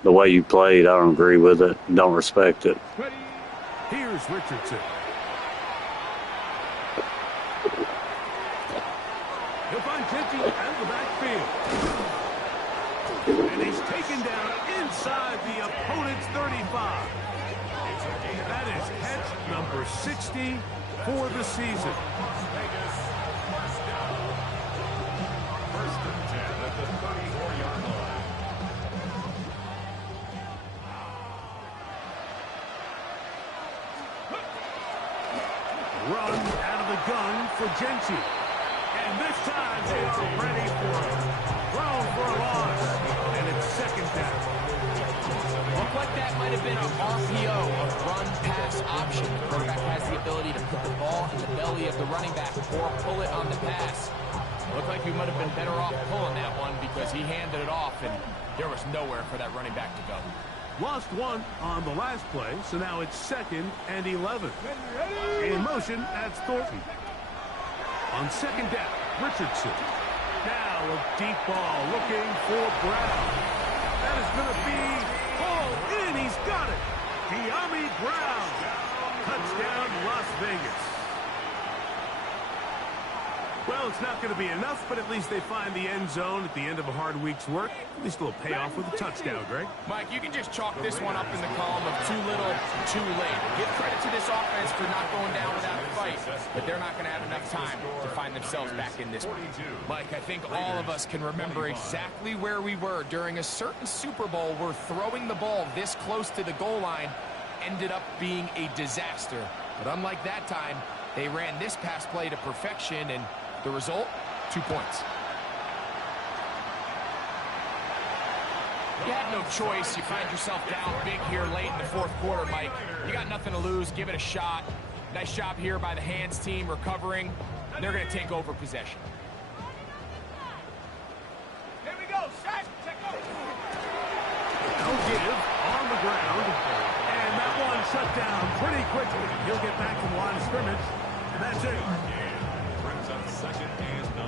the way you played. I don't agree with it. Don't respect it. Ready. Here's Richardson. He'll find Genty out of the backfield. And he's taken down inside the opponent's 35. That is catch number 60 for the season. Run out of the gun for Genty. And this time they are ready for it. Thrown for a loss. And it's 2nd down. Looked like that might have been an RPO, a run-pass option. The quarterback has the ability to put the ball in the belly of the running back or pull it on the pass. Looked like he might have been better off pulling that one because he handed it off, and there was nowhere for that running back to go. Lost one on the last play, so now it's 2nd and 11. In motion, that's Thornton. On 2nd down, Richardson. Now a deep ball looking for Brown. That is going to be hauled in. He's got it. De'Ami Brown. Touchdown, Las Vegas. Well, it's not going to be enough, but at least they find the end zone at the end of a hard week's work. At least a little payoff with a touchdown, Greg. Mike, you can just chalk this one up in the column of too little, too late. Give credit to this offense for not going down without a fight, but they're not going to have enough time to find themselves back in this one. Mike, I think all of us can remember exactly where we were during a certain Super Bowl where throwing the ball this close to the goal line ended up being a disaster. But unlike that time, they ran this pass play to perfection, and the result, 2 points. You had no choice. You find yourself down big here late in the 4th quarter, Mike. You got nothing to lose. Give it a shot. Nice job here by the hands team recovering. They're going to take over possession. Here we go. Shot. Check out. No give on the ground. And that one shut down pretty quickly. He'll get back to the line of scrimmage. And that's it. Brings up 2nd and 9.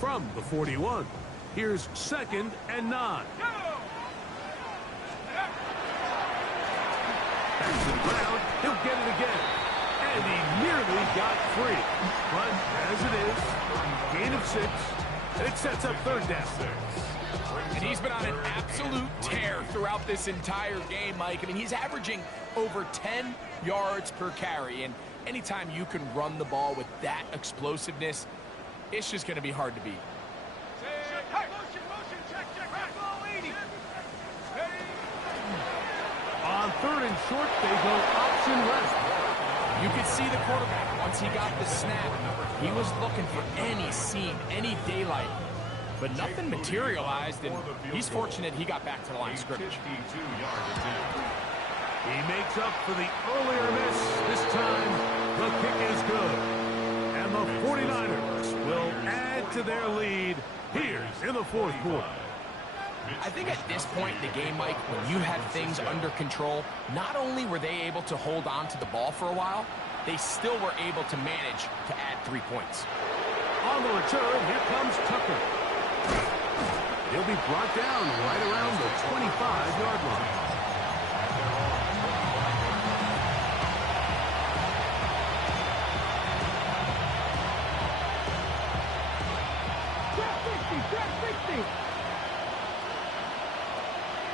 From the 41, here's 2nd and 9. Back to the ground, he'll get it again. And he nearly got free. But as it is, gain of 6, it sets up 3rd down. And he's been on an absolute tear throughout this entire game, Mike. I mean, he's averaging over 10 yards per carry. And anytime you can run the ball with that explosiveness, it's just going to be hard to beat. On 3rd and short, they go option left. You could see the quarterback, once he got the snap, he was looking for any seam, any daylight. But nothing materialized, and he's fortunate he got back to the line of scrimmage. He makes up for the earlier miss. This time, the kick is good. And the 49ers will add to their lead here in the 4th quarter. I think at this point in the game, Mike, when you had things under control, not only were they able to hold on to the ball for a while, they still were able to manage to add 3 points. On the return, here comes Tucker. He'll be brought down right around the 25-yard line.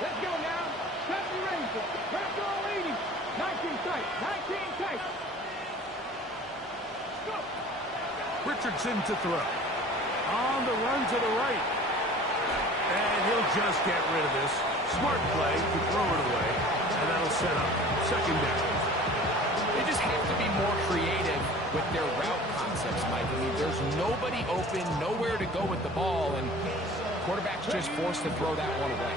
Let's go now. Cut the razor. Crack all 80. 19 tight. 19 tight. Richardson to throw. On the run to the right. And he'll just get rid of this. Smart play to throw it away. And that'll set up second down. They just have to be more creative with their route concepts, Mike. I mean, there's nobody open, nowhere to go with the ball, and quarterback's just forced to throw that one away.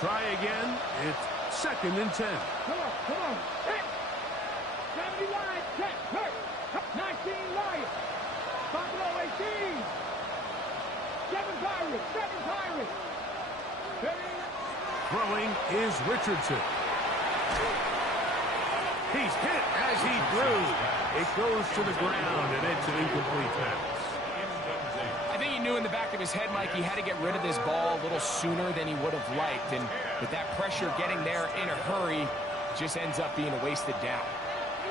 Try again. It's second and 10. Come on. Hit. 70 line, check, hurt. 19 Lions. Buffalo 18. 7 Pirates. Throwing is Richardson. He's hit as he threw. It goes to the ground, and it's an incomplete pass. I think he knew in the back of his head, Mike, he had to get rid of this ball a little sooner than he would have liked. And with that pressure getting there in a hurry, it just ends up being a wasted down.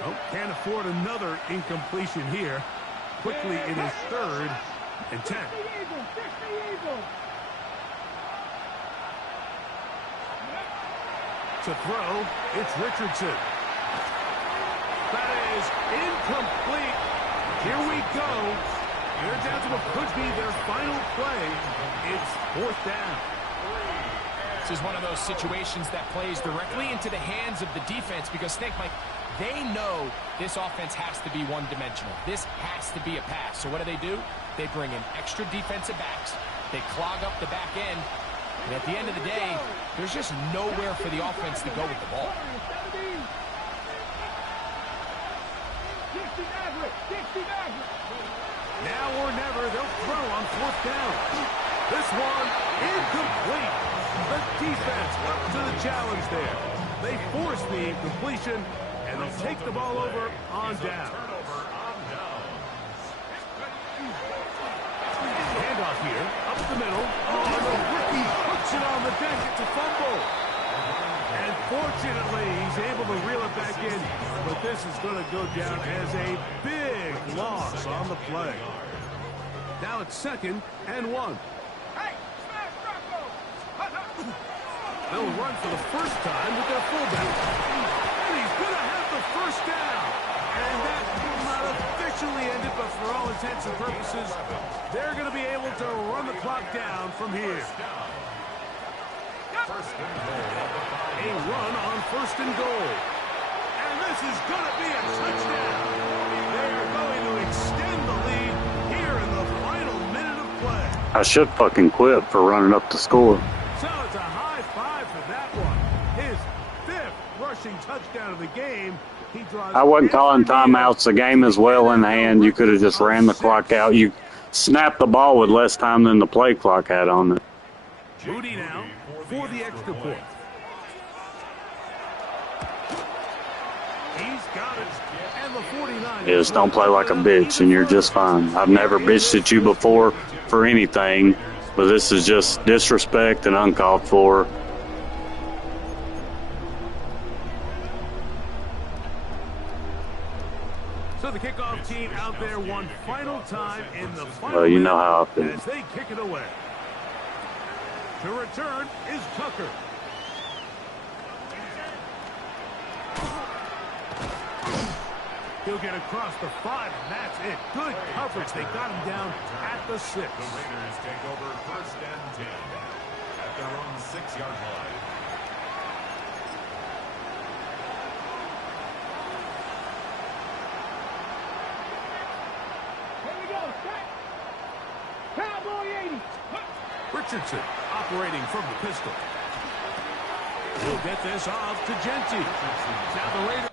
Oh, can't afford another incompletion here. Quickly, it is third and 10. To throw, it's Richardson. That is incomplete. Here we go. They're down to what could be their final play. It's fourth down. This is one of those situations that plays directly into the hands of the defense because, think, Mike, they know this offense has to be one-dimensional. This has to be a pass. So what do? They bring in extra defensive backs. They clog up the back end. And at the end of the day, there's just nowhere for the offense to go with the ball. Now or never, they'll throw on fourth down. This one, incomplete. The defense up to the challenge there. They force the incompletion, and they'll take the ball over on down. Handoff here, up the middle. Oh, the rookie puts it on the deck. It's a fumble. And fortunately, he's able to reel it back in. But this is going to go down as a big loss on the play. Now it's second and 1. They'll run for the first time with their fullback. And he's going to have the first down. And that will not officially end it, but for all intents and purposes, they're going to be able to run the clock down from here. A run on first and goal. And this is going to be a touchdown. They're going to extend the lead here in the final minute of play. I should fucking quit for running up the score. So it's a high five for that one. His 5th rushing touchdown of the game. He draws. I wasn't calling timeouts. The game is well in hand. You could have just ran the clock out. You snapped the ball with less time than the play clock had on it. Moody now for the extra point. He's got it. And the 49. Just don't play like a bitch, and you're just fine. I've never bitched at you before for anything, but this is just disrespect and uncalled for. So the kickoff team out there one final time in the final. Well, you know how I feel. As they kick it away. To return is Tucker. He'll get across the 5, and that's it. Good coverage. They got him down at the 6. The Raiders take over first and 10 at their own 6-yard line. Here we go, set. Cowboy 80. Richardson operating from the pistol. He'll get this off to Genty. Now the Raiders.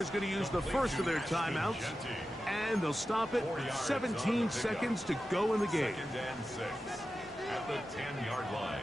is going to use the first of their timeouts, and they'll stop it with 17 seconds to go in the game. 2nd and 6 at the 10-yard line.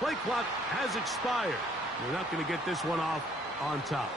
Play clock has expired. You're not going to get this one off on top.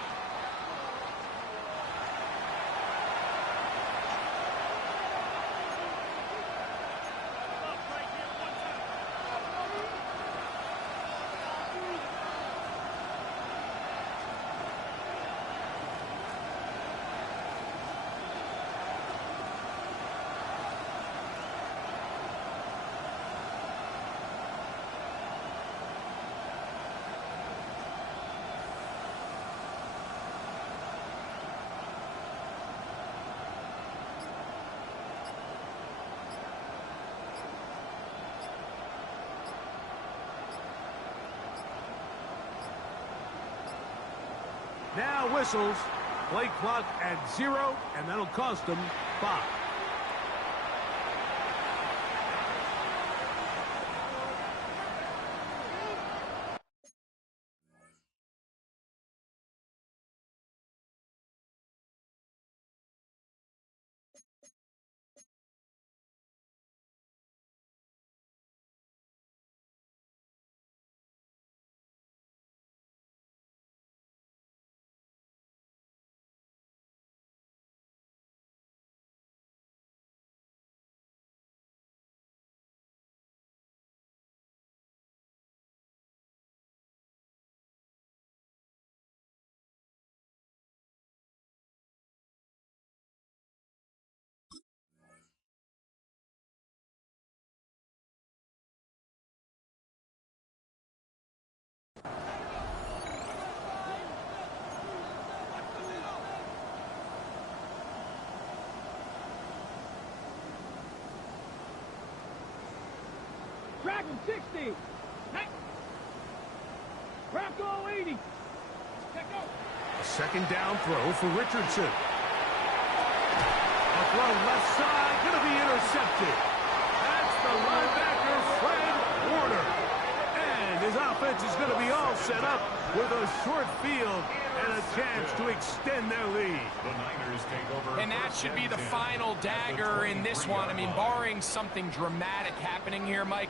Now whistles. Play clock at 0, and that'll cost them 5. Dragon 60. Bronco 80. Check out. A second down throw for Richardson. A throw left side, going to be intercepted. That's the linebacker, Fred Warner. And his offense is going to be all set up with a short field and a chance to extend their lead. The Niners take over. And that should be the final dagger in this one. I mean, barring something dramatic happening here, Mike,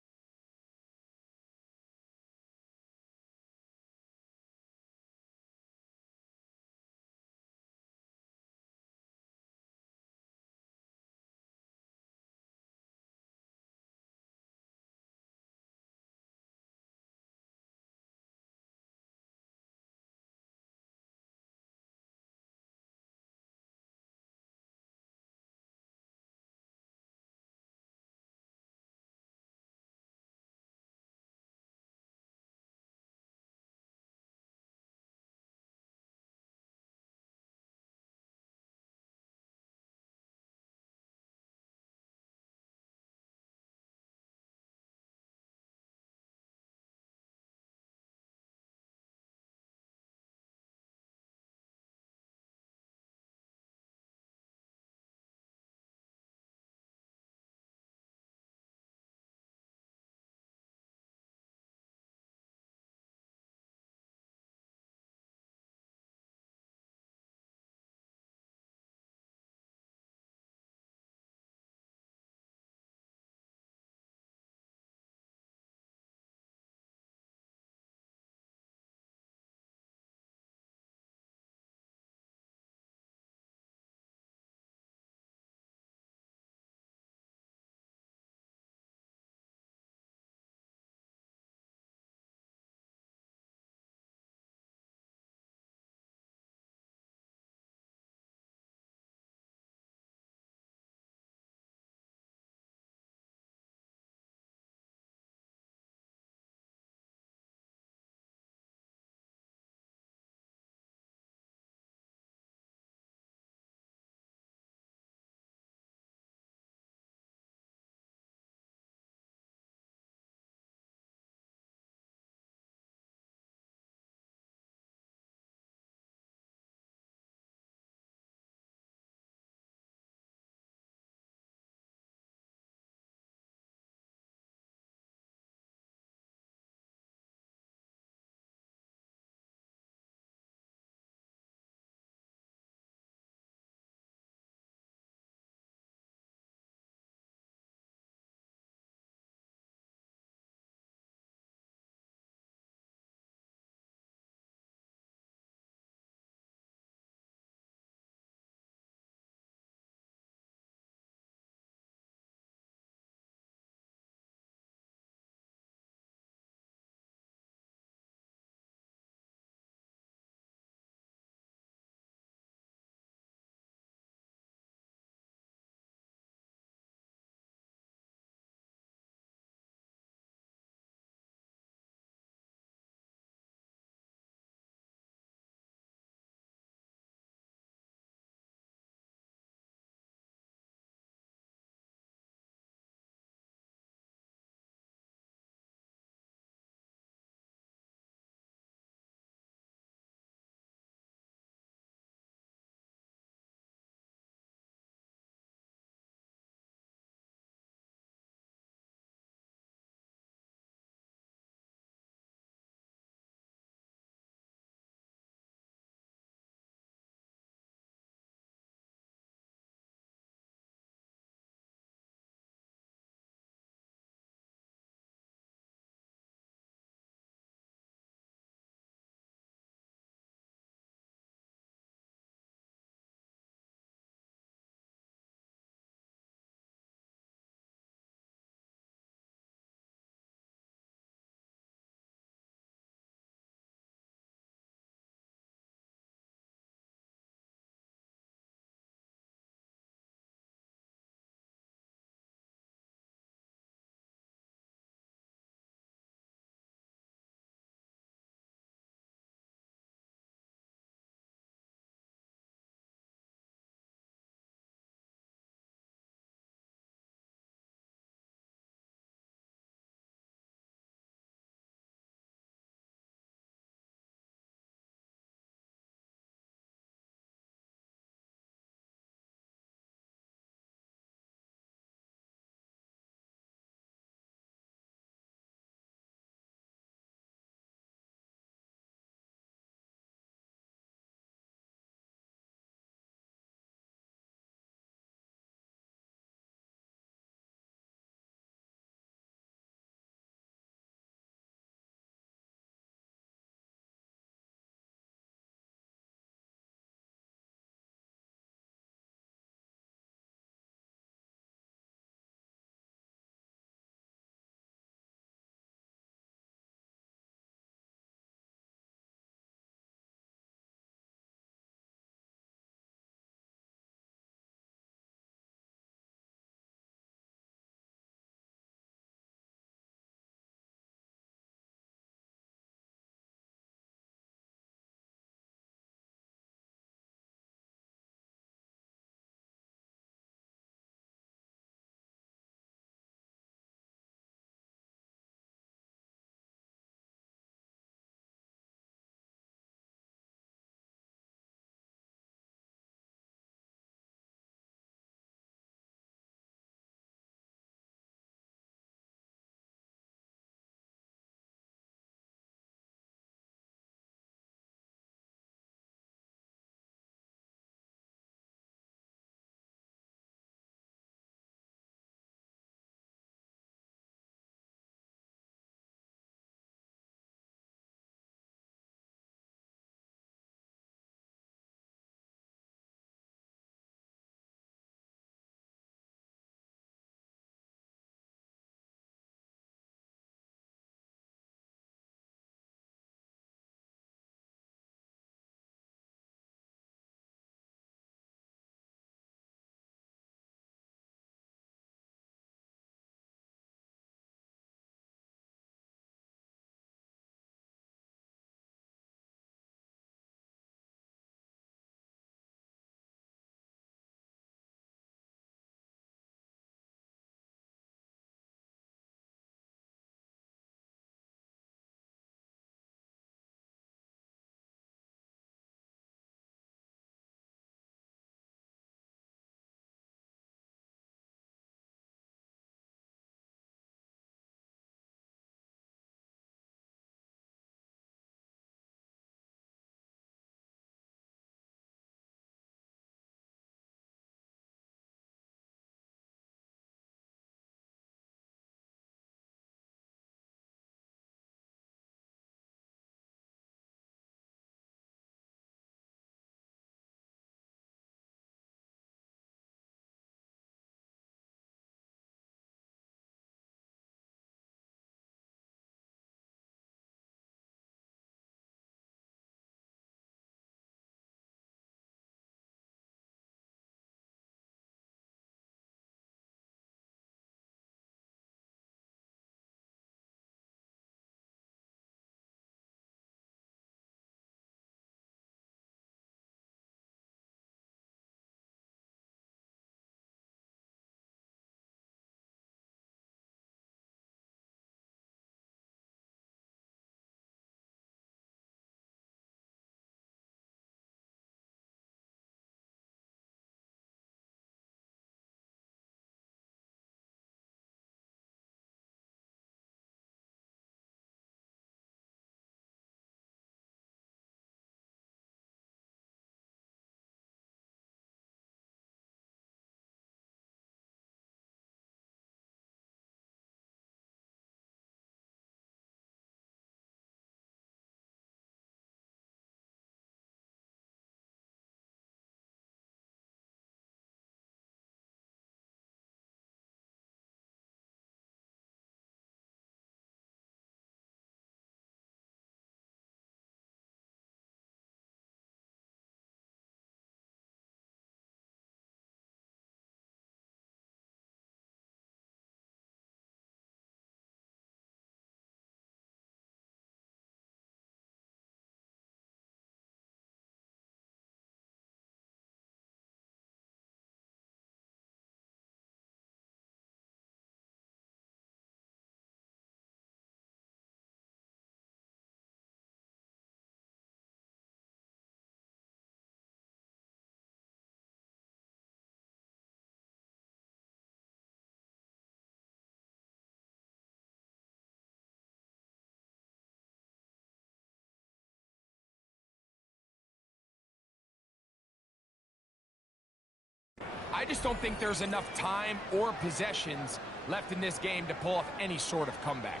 I just don't think there's enough time or possessions left in this game to pull off any sort of comeback.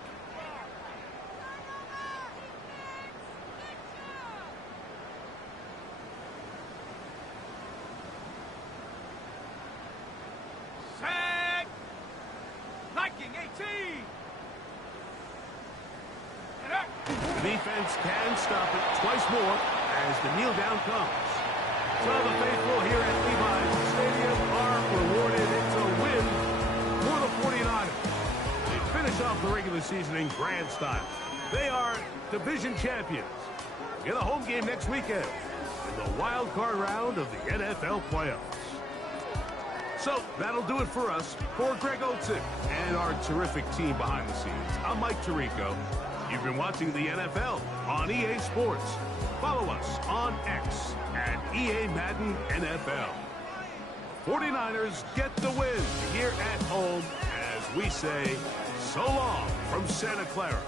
Sack! Liking 18! The defense can stop it twice more as the kneel down comes. So the faithful here at Levi's Stadium are rewarded. It's a win for the 49ers. They finish off the regular season in grand style. They are division champions. Get a home game next weekend in the wild card round of the NFL playoffs. So that'll do it for us. For Greg Olsen and our terrific team behind the scenes, I'm Mike Tirico. You've been watching the NFL on EA Sports. Follow us on X at EA Madden NFL. The 49ers get the win here at home as we say so long from Santa Clara.